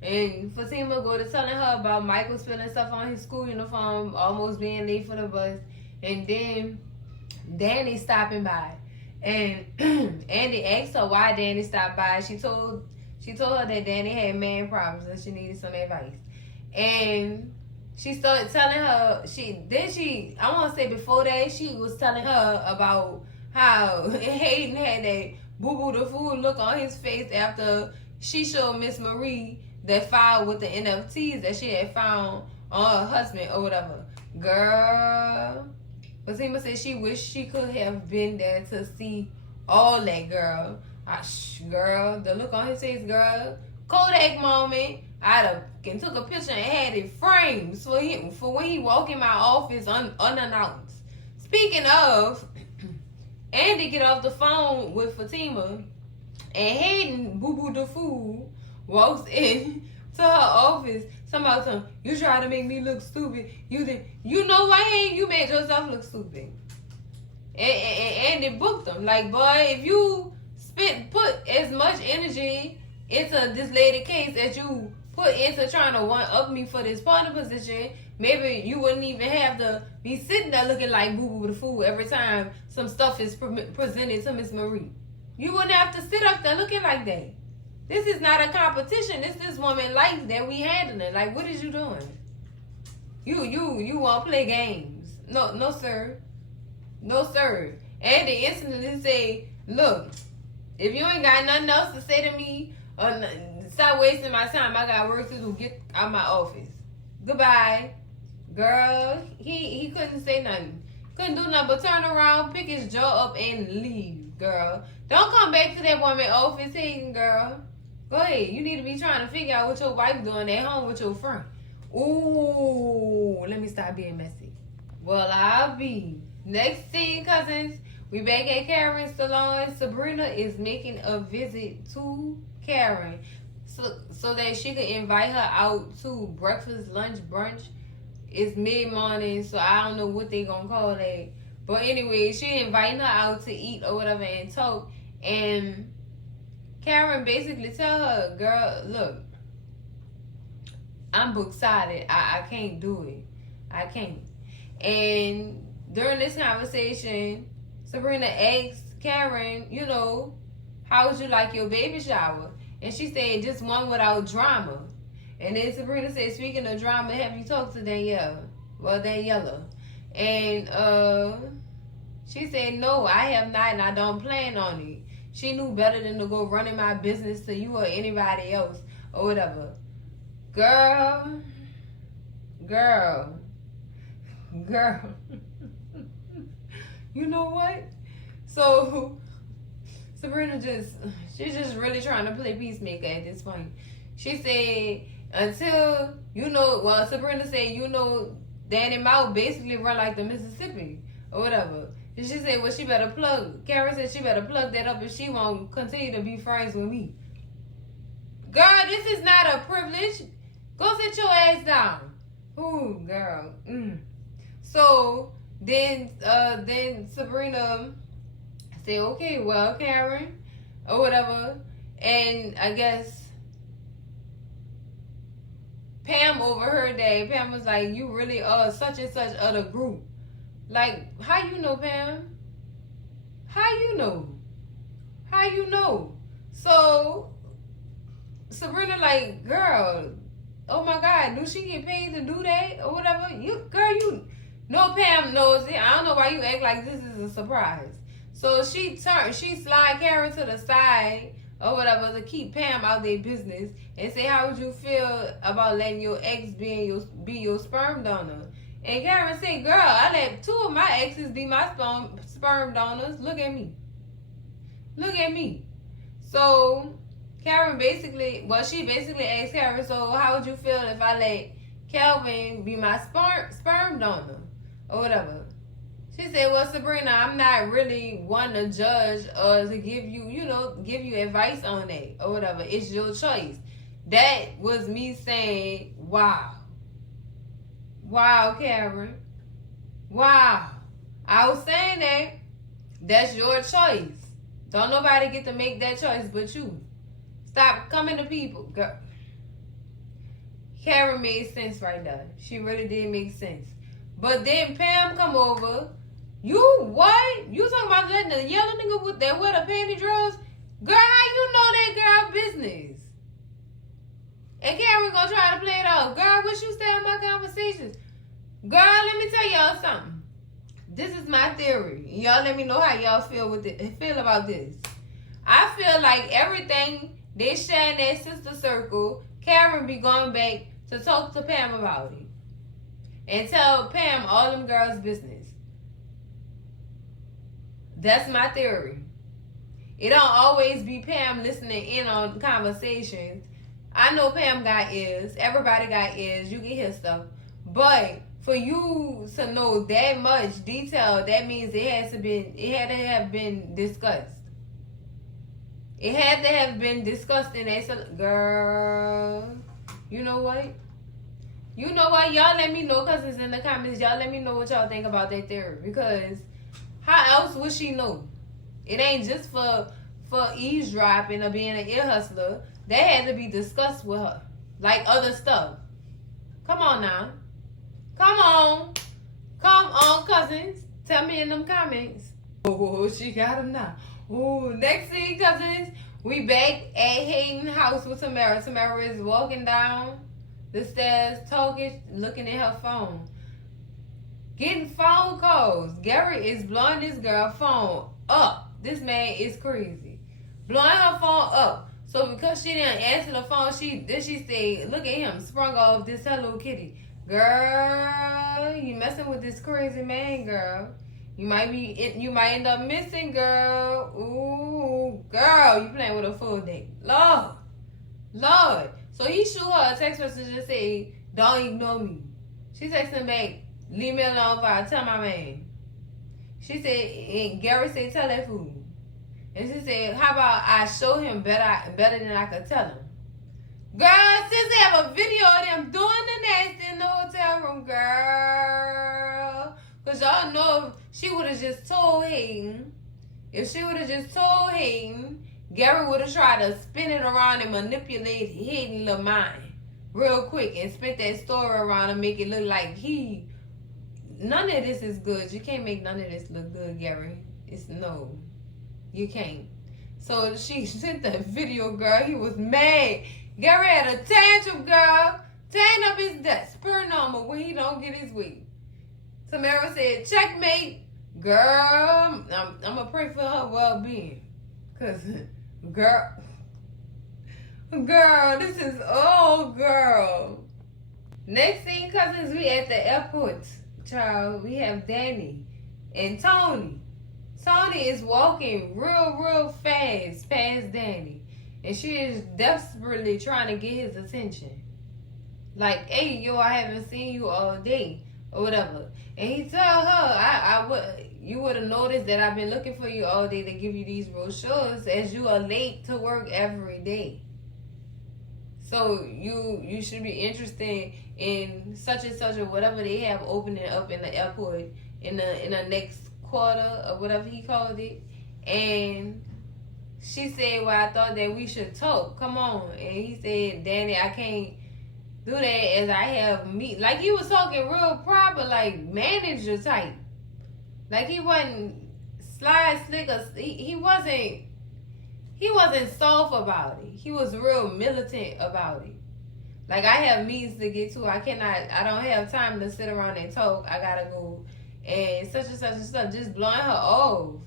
And Fatima go to telling her about Michael spilling stuff on his school uniform, almost being late for the bus. And then Danny stopping by. And Andy asked her why Danny stopped by. She told her that Danny had man problems and she needed some advice. And she started telling her, I want to say before that, she was telling her about how Hayden had that boo-boo the fool look on his face after she showed Miss Marie that file with the NFTs that she had found on her husband or whatever. Girl. Fatima said she wished she could have been there to see all that, girl. Girl, the look on his face, girl. Kodak moment. And took a picture and had it framed for when he walk in my office unannounced. Speaking of, Andy get off the phone with Fatima, and Hayden, boo-boo the fool, walks in to her office. Somebody told him, you try to make me look stupid. You know why ain't you made yourself look stupid? And they booked them. Like, boy, if you put as much energy into this lady case as you put into trying to one-up me for this partner position, maybe you wouldn't even have to be sitting there looking like boo-boo the fool every time some stuff is presented to Miss Marie. You wouldn't have to sit up there looking like that. This is not a competition. This is woman life that we handling. Like, what is you doing? You want to play games? No, sir. No, sir. And they instantly say, look, if you ain't got nothing else to say to me, stop wasting my time. I got work to do. Get out my office. Goodbye. Girl, he couldn't say nothing. Couldn't do nothing but turn around, pick his jaw up, and leave, girl. Don't come back to that woman office hating, girl. Go ahead. You need to be trying to figure out what your wife doing at home with your friend. Ooh, let me stop being messy. Well, I'll be. Next scene, cousins. We back at Karen's salon. Sabrina is making a visit to Karen so that she could invite her out to breakfast, lunch, brunch. It's mid-morning, so I don't know what they gonna call that. But anyway, she inviting her out to eat or whatever and talk. And Karen basically tell her, girl, look, I'm book-sided. I can't do it. I can't. And during this conversation, Sabrina asked Karen, you know, how would you like your baby shower? And she said, just one without drama. And then Sabrina said, speaking of drama, have you talked to Danielle? Well, Daniela. And she said, no, I have not, and I don't plan on it. She knew better than to go running my business to you or anybody else or whatever. Girl. You know what? So Sabrina she's just really trying to play peacemaker at this point. She said, until, you know, well, Sabrina said, you know, Danny Mouth basically run like the Mississippi or whatever. And she said, well, she better plug. Karen said she better plug that up if she won't continue to be friends with me. Girl, this is not a privilege. Go sit your ass down. Ooh, girl. So then Sabrina said, okay, well, Karen, or whatever. And I guess Pam overheard that. Pam was like, you really are such and such other group. Like, how you know, Pam? How you know? How you know? So Sabrina like, girl, oh my God, do she get paid to do that or whatever? You know Pam knows it. I don't know why you act like this is a surprise. So she slide Karen to the side or whatever to keep Pam out their business and say, how would you feel about letting your ex be your sperm donor? And Karen said, girl, I let 2 of my exes be my sperm donors. Look at me. Look at me. So Karen basically asked Karen, so how would you feel if I let Calvin be my sperm donor or whatever? She said, well, Sabrina, I'm not really one to judge or to give you advice on that or whatever. It's your choice. That was me saying, wow. Wow, Karen. Wow. I was saying that. That's your choice. Don't nobody get to make that choice but you. Stop coming to people. Girl. Karen made sense right there. She really did make sense. But then Pam come over. You what? You talking about letting the yellow nigga with that wear the panty drawers? Girl, how you know that girl business? And Karen gonna try to play it off. Girl, what you say on my conversations? Girl, let me tell y'all something. This is my theory. Y'all let me know how y'all feel about this. I feel like everything they share in that sister circle, Karen be going back to talk to Pam about it. And tell Pam all them girls' business. That's my theory. It don't always be Pam listening in on conversations. I know Pam got ears. Everybody got ears. You can hear stuff. But for you to know that much detail, that means it had to have been discussed. It had to have been discussed in that. Girl, you know what? You know what? Y'all let me know, cousins, in the comments. Y'all let me know what y'all think about that theory. Because how else would she know? It ain't just for eavesdropping or being an ear hustler. That had to be discussed with her. Like other stuff. Come on now. Come on. Come on, cousins. Tell me in them comments. Oh, she got him now. Oh, next thing, cousins. We back at Hayden's house with Tamara. Tamara is walking down the stairs, talking, looking at her phone. Getting phone calls. Gary is blowing this girl phone up. This man is crazy. Blowing her phone up. So because she didn't answer the phone, she said, look at him, sprung off this Hello Kitty. Girl, you messing with this crazy man, girl. You might end up missing, girl. Ooh, girl, you playing with a full date. Lord. So he shoot her a text message and say, "Don't ignore me." She texted back, "Leave me alone if I tell my man." She said, and Gary said, "Tell that fool." And she said, "How about I show him better than I could tell him?" Girl, since they have a video of them doing the nasty in the hotel room, girl. Because y'all know if she would have just told Hayden, Gary would have tried to spin it around and manipulate Hayden's little mind real quick and spin that story around and make it look like none of this is good. You can't make none of this look good, Gary. No, you can't. So she sent the video, girl. He was mad. Gary had a tantrum, girl. Tearing up his desk, per normal, when he don't get his way. Tamara said, "Checkmate." Girl, I'm going to pray for her well-being. Because, girl, this is, girl. Next thing, cousins, we at the airport. Child, we have Danny and Tony. Tony is walking real fast past Danny. And she is desperately trying to get his attention. Like, "Hey, yo, I haven't seen you all day," or whatever. And he told her, you would have noticed that I've been looking for you all day to give you these brochures as you are late to work every day. So you should be interested in such and such or whatever they have opening up in the airport in the next quarter or whatever he called it. And she said, "Well, I thought that we should talk. Come on." And he said, "Danny, I can't do that as I have meet." Like he was talking real proper, like manager type. Like he wasn't slide slick or he wasn't soft about it. He was real militant about it. Like, I have meetings to get to. I don't have time to sit around and talk. I gotta go and such and such and stuff. Just blowing her off.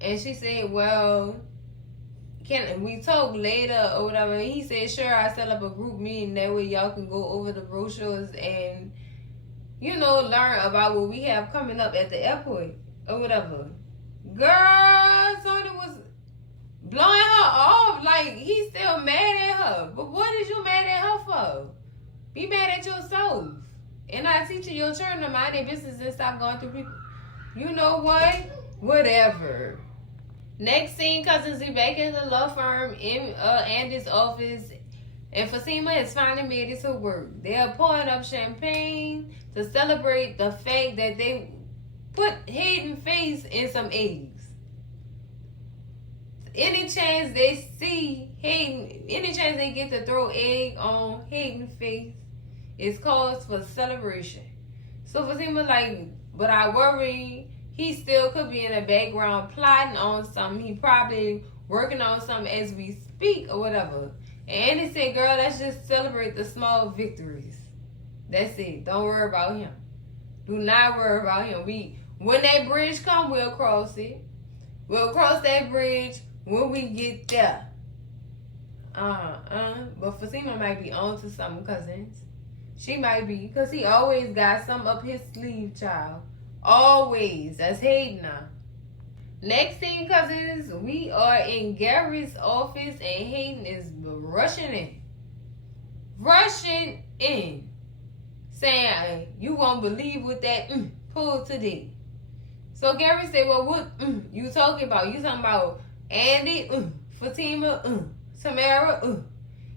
And she said, "Well, can we talk later or whatever?" And he said, "Sure, I'll set up a group meeting. That way y'all can go over the brochures and, learn about what we have coming up at the airport or whatever." Girl, Sonny was blowing her off like he's still mad at her. But what is you mad at her for? Be mad at yourself. And not teaching your children to mind their business and stop going through people. You know what? Whatever. Next scene, cousins, we back in the law firm in Andy's office, and Fatima has finally made it to work. They are pouring up champagne to celebrate the fact that they put Hayden's face in some eggs. Any chance they see Hayden, any chance they get to throw egg on Hayden's face is cause for celebration. So Fatima like, "But I worry he still could be in the background plotting on something. He probably working on something as we speak or whatever." And Andy said, "Girl, let's just celebrate the small victories. That's it. Don't worry about him. Do not worry about him. When that bridge come, we'll cross it. We'll cross that bridge when we get there." But Fatima might be on to something, cousins. She might be, because he always got something up his sleeve, child. Always. That's Hayden now. Next thing, cousins, we are in Gary's office and Hayden is rushing in. Saying, "You won't believe what that pulled today." So Gary said, "Well, what you talking about? You talking about Andy, Fatima, Tamara,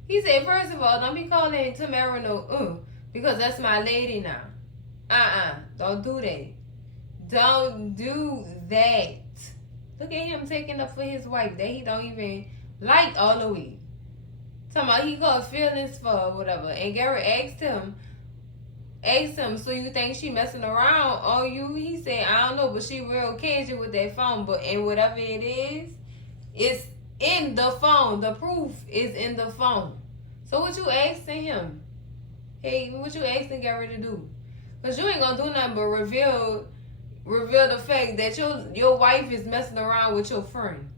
He said, "First of all, don't be calling Tamara no because that's my lady now. Don't do that. Don't do that." Look at him taking up for his wife that he don't even like all the way. Talking about he got feelings for or whatever. And Gary asked him, "So you think she messing around on you?" He said, "I don't know, but she real cagey with that phone. And whatever it is, it's in the phone. The proof is in the phone." So what you asking him? Hey, what you asking Gary to do? Because you ain't going to do nothing but reveal the fact that your wife is messing around with your friend.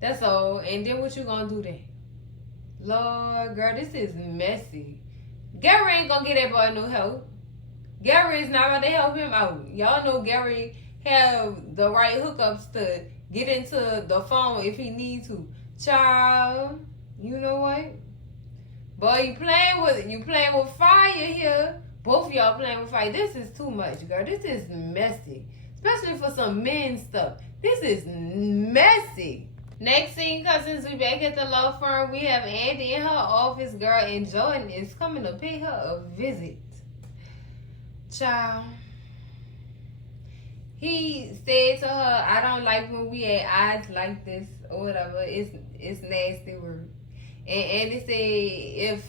That's all. And then what you going to do then? Lord, girl, this is messy. Gary ain't gonna get that boy no help. Gary is not about to help him out. Y'all know Gary have the right hookups to get into the phone if he needs to. Child, you know what? Boy, you playing with fire here. Both of y'all playing with fire. This is too much, girl. This is messy. Especially for some men stuff. This is messy. Next scene, cousins, we back at the law firm. We have Andy in her office, girl, and Jordan is coming to pay her a visit. Child. He said to her, I don't like when we had eyes like this or whatever. It's nasty word. And Andy said,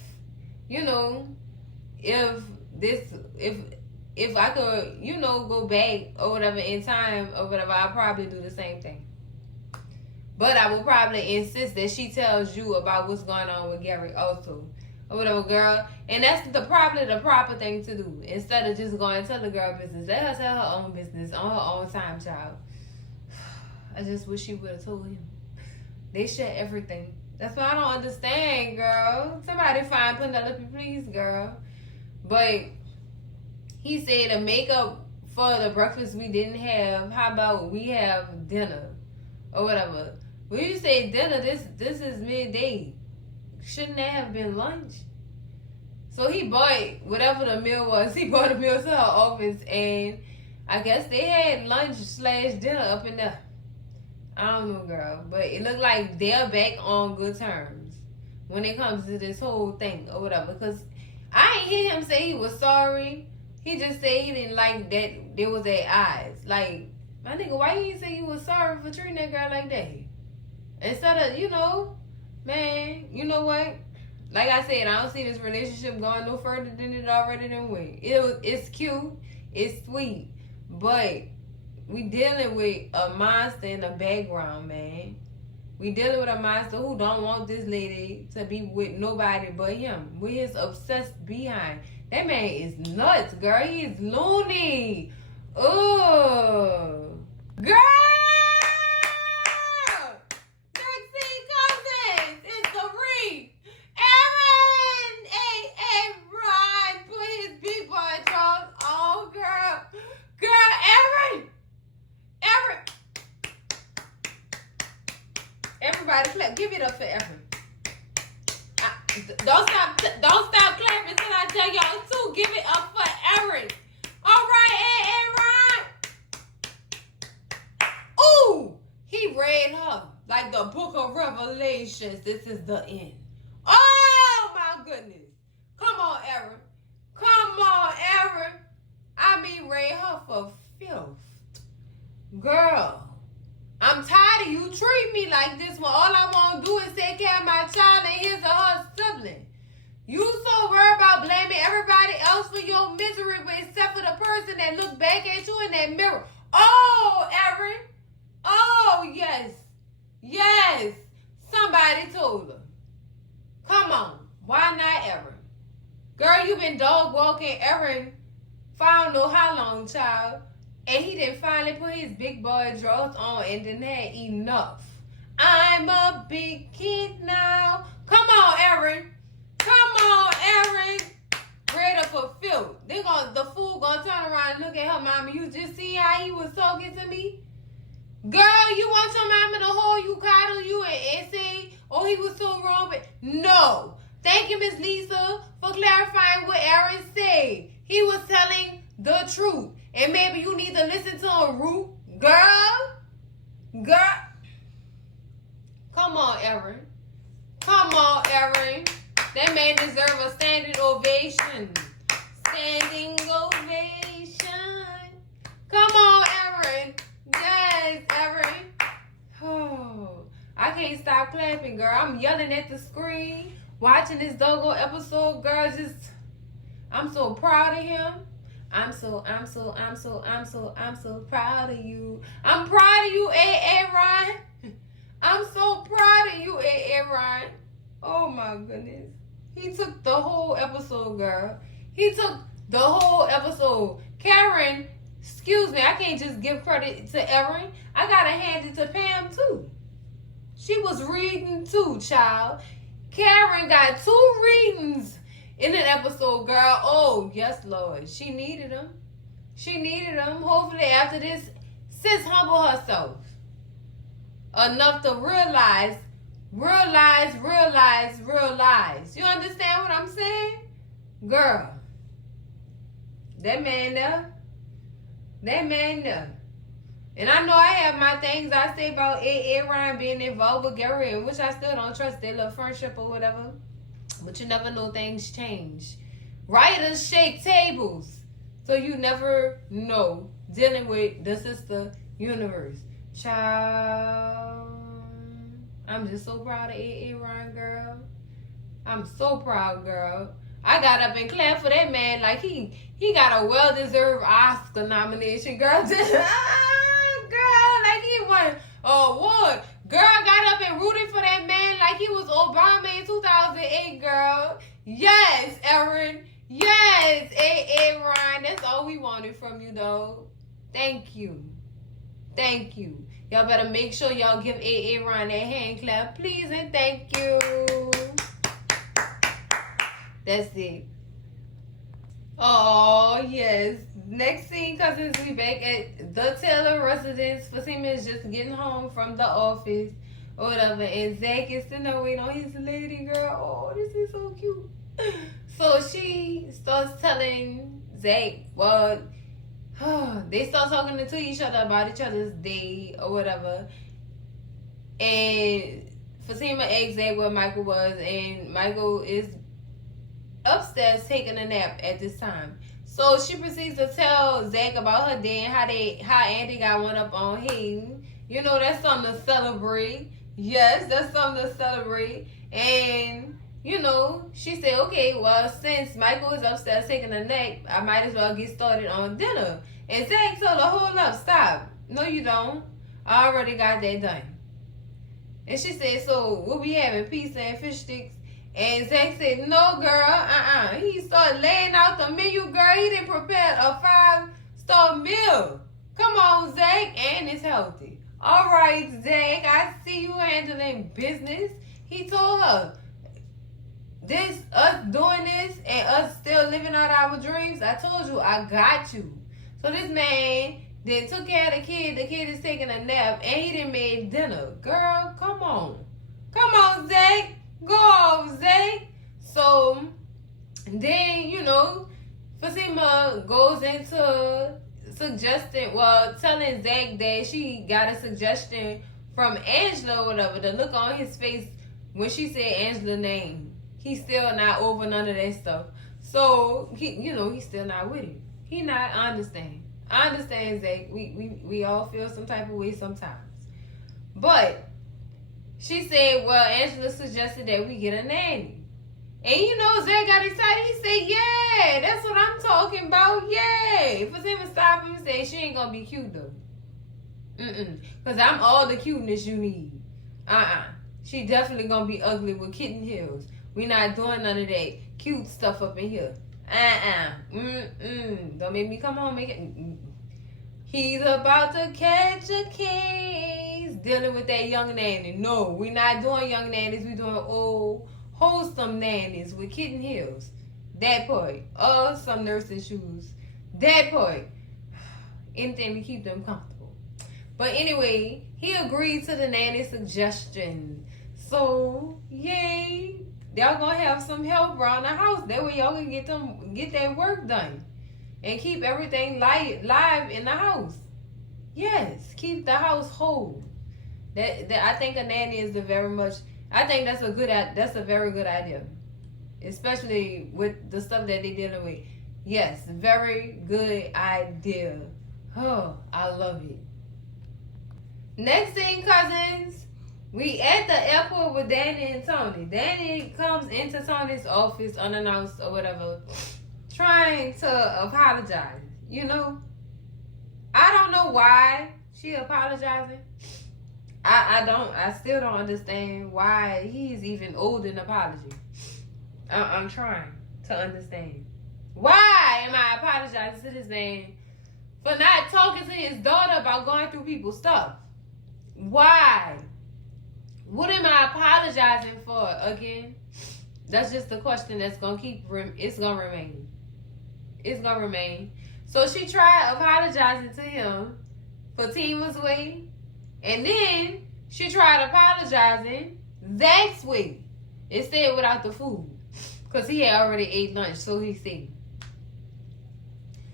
if I could, go back or whatever in time or whatever, I'll probably do the same thing. But I will probably insist that she tells you about what's going on with Gary also. Or whatever, girl. And that's probably the proper thing to do. Instead of just going and tell the girl business. Let her tell her own business on her own time, child. I just wish she would have told him. They share everything. That's why I don't understand, girl. Somebody find Penelope, please, girl. But he said to make up for the breakfast we didn't have, how about we have dinner? Or whatever. When you say dinner, this is midday. Shouldn't that have been lunch? So he bought whatever the meal was. He bought a meal to her office, and I guess they had lunch/dinner up in there. I don't know, girl, but it looked like they're back on good terms when it comes to this whole thing or whatever. Because I ain't hear him say he was sorry. He just said he didn't like that there was their eyes. Like, my nigga, why you didn't say you was sorry for treating that girl like that? Instead of, man, you know what? Like I said, I don't see this relationship going no further than it already done went. It's cute, it's sweet, but we dealing with a monster in the background, man. We dealing with a monster who don't want this lady to be with nobody but him, with his obsessed behind. That man is nuts, girl. He is loony. Ugh. Girl! Everybody clap. Give it up for Erin. Don't stop clapping until I tell y'all to. Give it up for Erin. All right, Erin. Ooh, he read her like the book of Revelations. This is the end. Oh my goodness. Come on, Erin. Come on, Erin. Read her for filth. Girl. I'm tired of you treat me like this when all I want to do is take care of my child and his or her sibling. You so worried about blaming everybody else for your misery, but except for the person that looked back at you in that mirror. Oh, Erin. Oh, yes. Yes. Somebody told her. Come on. Why not Erin? Girl, you been dog walking Erin for I don't know how long, child. And he didn't finally put his big boy drawers on and then had enough. I'm a big kid now. Come on, Erin. Come on, Erin. Ready for filth. The fool gonna turn around and look at her mama. You just see how he was talking to me? Girl, you want your mama to hold you, coddle you, and say, oh, he was so wrong. But no. Thank you, Miss Lisa, for clarifying what Erin said. He was telling the truth. And maybe you need to listen to a root. Girl. Come on, Erin. Come on, Erin. That man deserves a standing ovation. Standing ovation. Come on, Erin. Yes, Erin. Oh, I can't stop clapping, girl. I'm yelling at the screen, watching this doggone episode, girl. I'm so proud of him. I'm so proud of you. I'm proud of you, Aaron. I'm so proud of you, Aaron. Oh my goodness. He took the whole episode, girl. He took the whole episode. Karen, excuse me, I can't just give credit to Erin. I gotta hand it to Pam too. She was reading too, child. Karen got 2 readings in an episode, girl. Oh, yes, Lord. She needed him. She needed him. Hopefully, after this, sis humble herself enough to realize. You understand what I'm saying? Girl, that man there. And I know I have my things I say about Ryan being involved with Gary, which I still don't trust their little friendship or whatever. But you never know, things change. Writers shake tables. So you never know, dealing with the sister universe. Child, I'm just so proud of Ryan, girl. I'm so proud, girl. I got up and clapped for that man like he got a well-deserved Oscar nomination, girl. Girl, like he won an award. Girl, got up and rooted for that man like he was Obama in 2008, girl. Yes, Erin. Yes, Ryan. That's all we wanted from you, though. Thank you. Y'all better make sure y'all give Ryan that hand clap, please, and thank you. That's it. Oh, yes. Next scene, cousins, we back at the Taylor residence. Fatima is just getting home from the office or whatever, and Zach is sitting there waiting on his lady, girl. Oh, this is so cute. So she starts telling Zach, well, they start talking to each other about each other's day or whatever. And Fatima asked Zach where Michael was, and Michael is upstairs taking a nap at this time. So she proceeds to tell Zach about her day and how Andy got one up on him. You know, that's something to celebrate. Yes, that's something to celebrate. And you know, she said, okay, well, since Michael is upstairs taking a nap, I might as well get started on dinner. And Zach told her, hold up, stop. No, you don't. I already got that done. And she said, so we'll be having pizza and fish sticks. And Zach said, no, girl, He started laying out the menu, girl. He didn't prepare a 5-star meal. Come on, Zach, and it's healthy. All right, Zach, I see you handling business. He told her, us doing this and us still living out our dreams, I told you, I got you. So this man then took care of the kid. The kid is taking a nap, and he done made dinner. Girl, come on. Come on, Zach. Go off, Zach. So then, you know, Fatima goes into telling Zach that she got a suggestion from Angela or whatever. The look on his face when she said Angela's name. He's still not over none of that stuff. So, he's still not with him. He not, I understand. I understand, Zach. We all feel some type of way sometimes. But she said, well, Angela suggested that we get a nanny. And Zach got excited. He said, yeah, that's what I'm talking about. Yeah. For him to stop him and say, she ain't going to be cute, though. Because I'm all the cuteness you need. She definitely going to be ugly with kitten heels. We not doing none of that cute stuff up in here. Don't make me come home make it. He's about to catch a case dealing with that young nanny. No, we not doing young nannies. We doing old, wholesome nannies with kitten heels. That part. Or some nursing shoes. That part. Anything to keep them comfortable. But anyway, he agreed to the nanny suggestion. So, yay. Y'all gonna have some help around the house. That way y'all can get that work done. And keep everything live in the house. Yes, keep the house whole. That I think a nanny is I think that's a very good idea. Especially with the stuff that they dealing with. Yes, very good idea. Oh, I love it. Next thing, cousins. We at the airport with Danny and Tony. Danny comes into Tony's office unannounced or whatever, trying to apologize. I don't know why she apologizing. I still don't understand why he's even owed an apology. I'm trying to understand. Why am I apologizing to this man for not talking to his daughter about going through people's stuff? Why? What am I apologizing for again? That's just the question that's gonna it's gonna remain. It's gonna remain. So she tried apologizing to him for Tima's way, and then she tried apologizing Zach's way instead without the food, cause he had already ate lunch, so he said.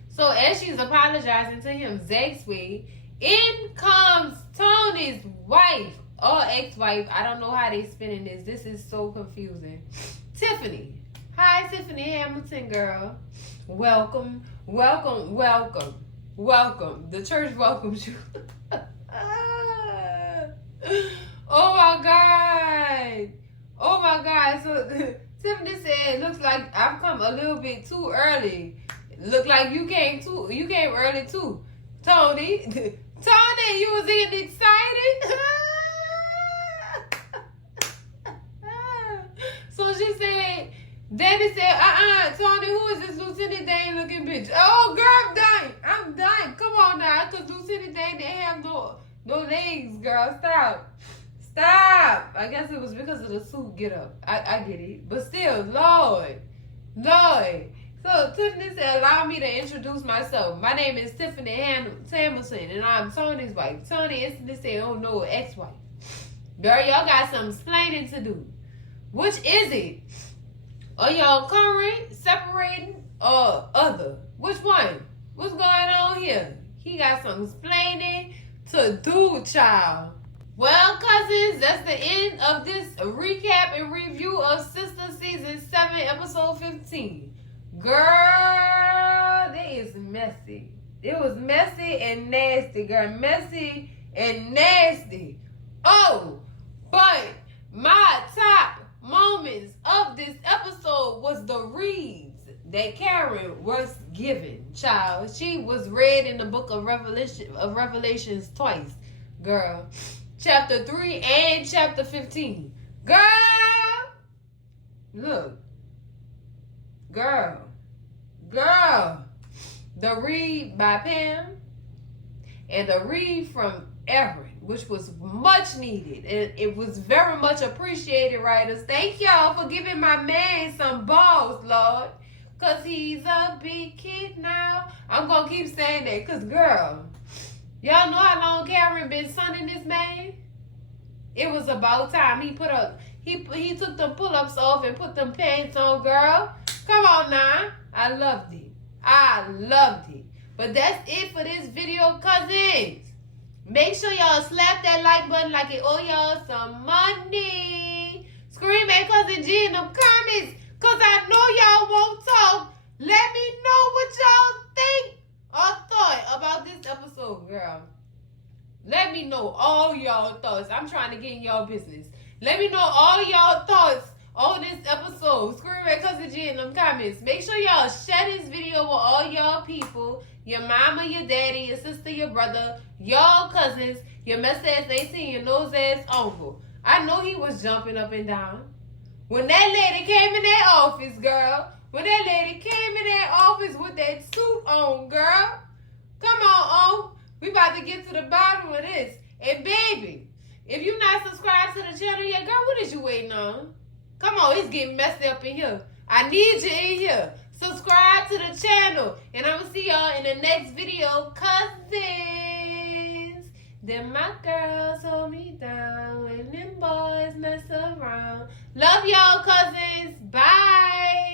So as she's apologizing to him Zach's way, in comes Tony's wife or ex-wife. I don't know how they spinning this. This is so confusing. Tiffany. Hi, Tiffany Hamilton, girl. Welcome, welcome, welcome, welcome. The church welcomes you. Oh my God. Oh my God. So Tiffany said, looks like I've come a little bit too early. Look like you came early too. Tony, you was getting excited. So she said, Daddy said, Tony, who is this Lieutenant Dane looking bitch? Oh, girl, I'm dying. Come on now, because Lieutenant Dane didn't have no legs, girl. Stop. I guess it was because of the suit get up. I get it. But still, Lord. So Tiffany said, allow me to introduce myself. My name is Tiffany Hamilton, and I'm Tony's wife. Tony instantly said, oh no, ex-wife. Girl, y'all got some explaining to do. Which is it? Are y'all current, separating, or other? Which one? What's going on here? He got some explaining to do, child. Well, cousins, that's the end of this recap and review of Sistas Season 7, Episode 15. Girl, it is messy. It was messy and nasty, girl. Messy and nasty. Oh, but my top moments of this episode was the reads that Karen was given, child. She was read in the book of Revelations twice, girl. Chapter 3 and chapter 15. Girl! Look. Girl. The read by Pam and the read from Aaron, which was much needed. And it was very much appreciated, writers. Thank y'all for giving my man some balls, Lord. Because he's a big kid now. I'm going to keep saying that because, girl, y'all know how long Karen been sunning this man? It was about time he took them pull-ups off and put them pants on, girl. Come on now. I loved it. But that's it for this video, cousins. Make sure y'all slap that like button like it owe y'all some money. Scream at Cousin G in them comments, because I know y'all won't talk. Let me know what y'all think or thought about this episode, girl. Let me know all y'all thoughts. I'm trying to get in y'all business. Let me know all y'all thoughts on this episode. Scream at Cousin G in them comments. Make sure y'all share this video with all y'all people. Your mama, your daddy, your sister, your brother, y'all cousins, your mess ass 18, your nose ass uncle. I know he was jumping up and down. When that lady came in that office, girl. When that lady came in that office with that suit on, girl. Come on, we about to get to the bottom of this. And baby, if you not subscribed to the channel yet, girl, what is you waiting on? Come on, it's getting messy up in here. I need you in here. Subscribe to the channel. And I'm going to see y'all in the next video. Cousins. Then my girls hold me down when them boys mess around. Love y'all, cousins. Bye.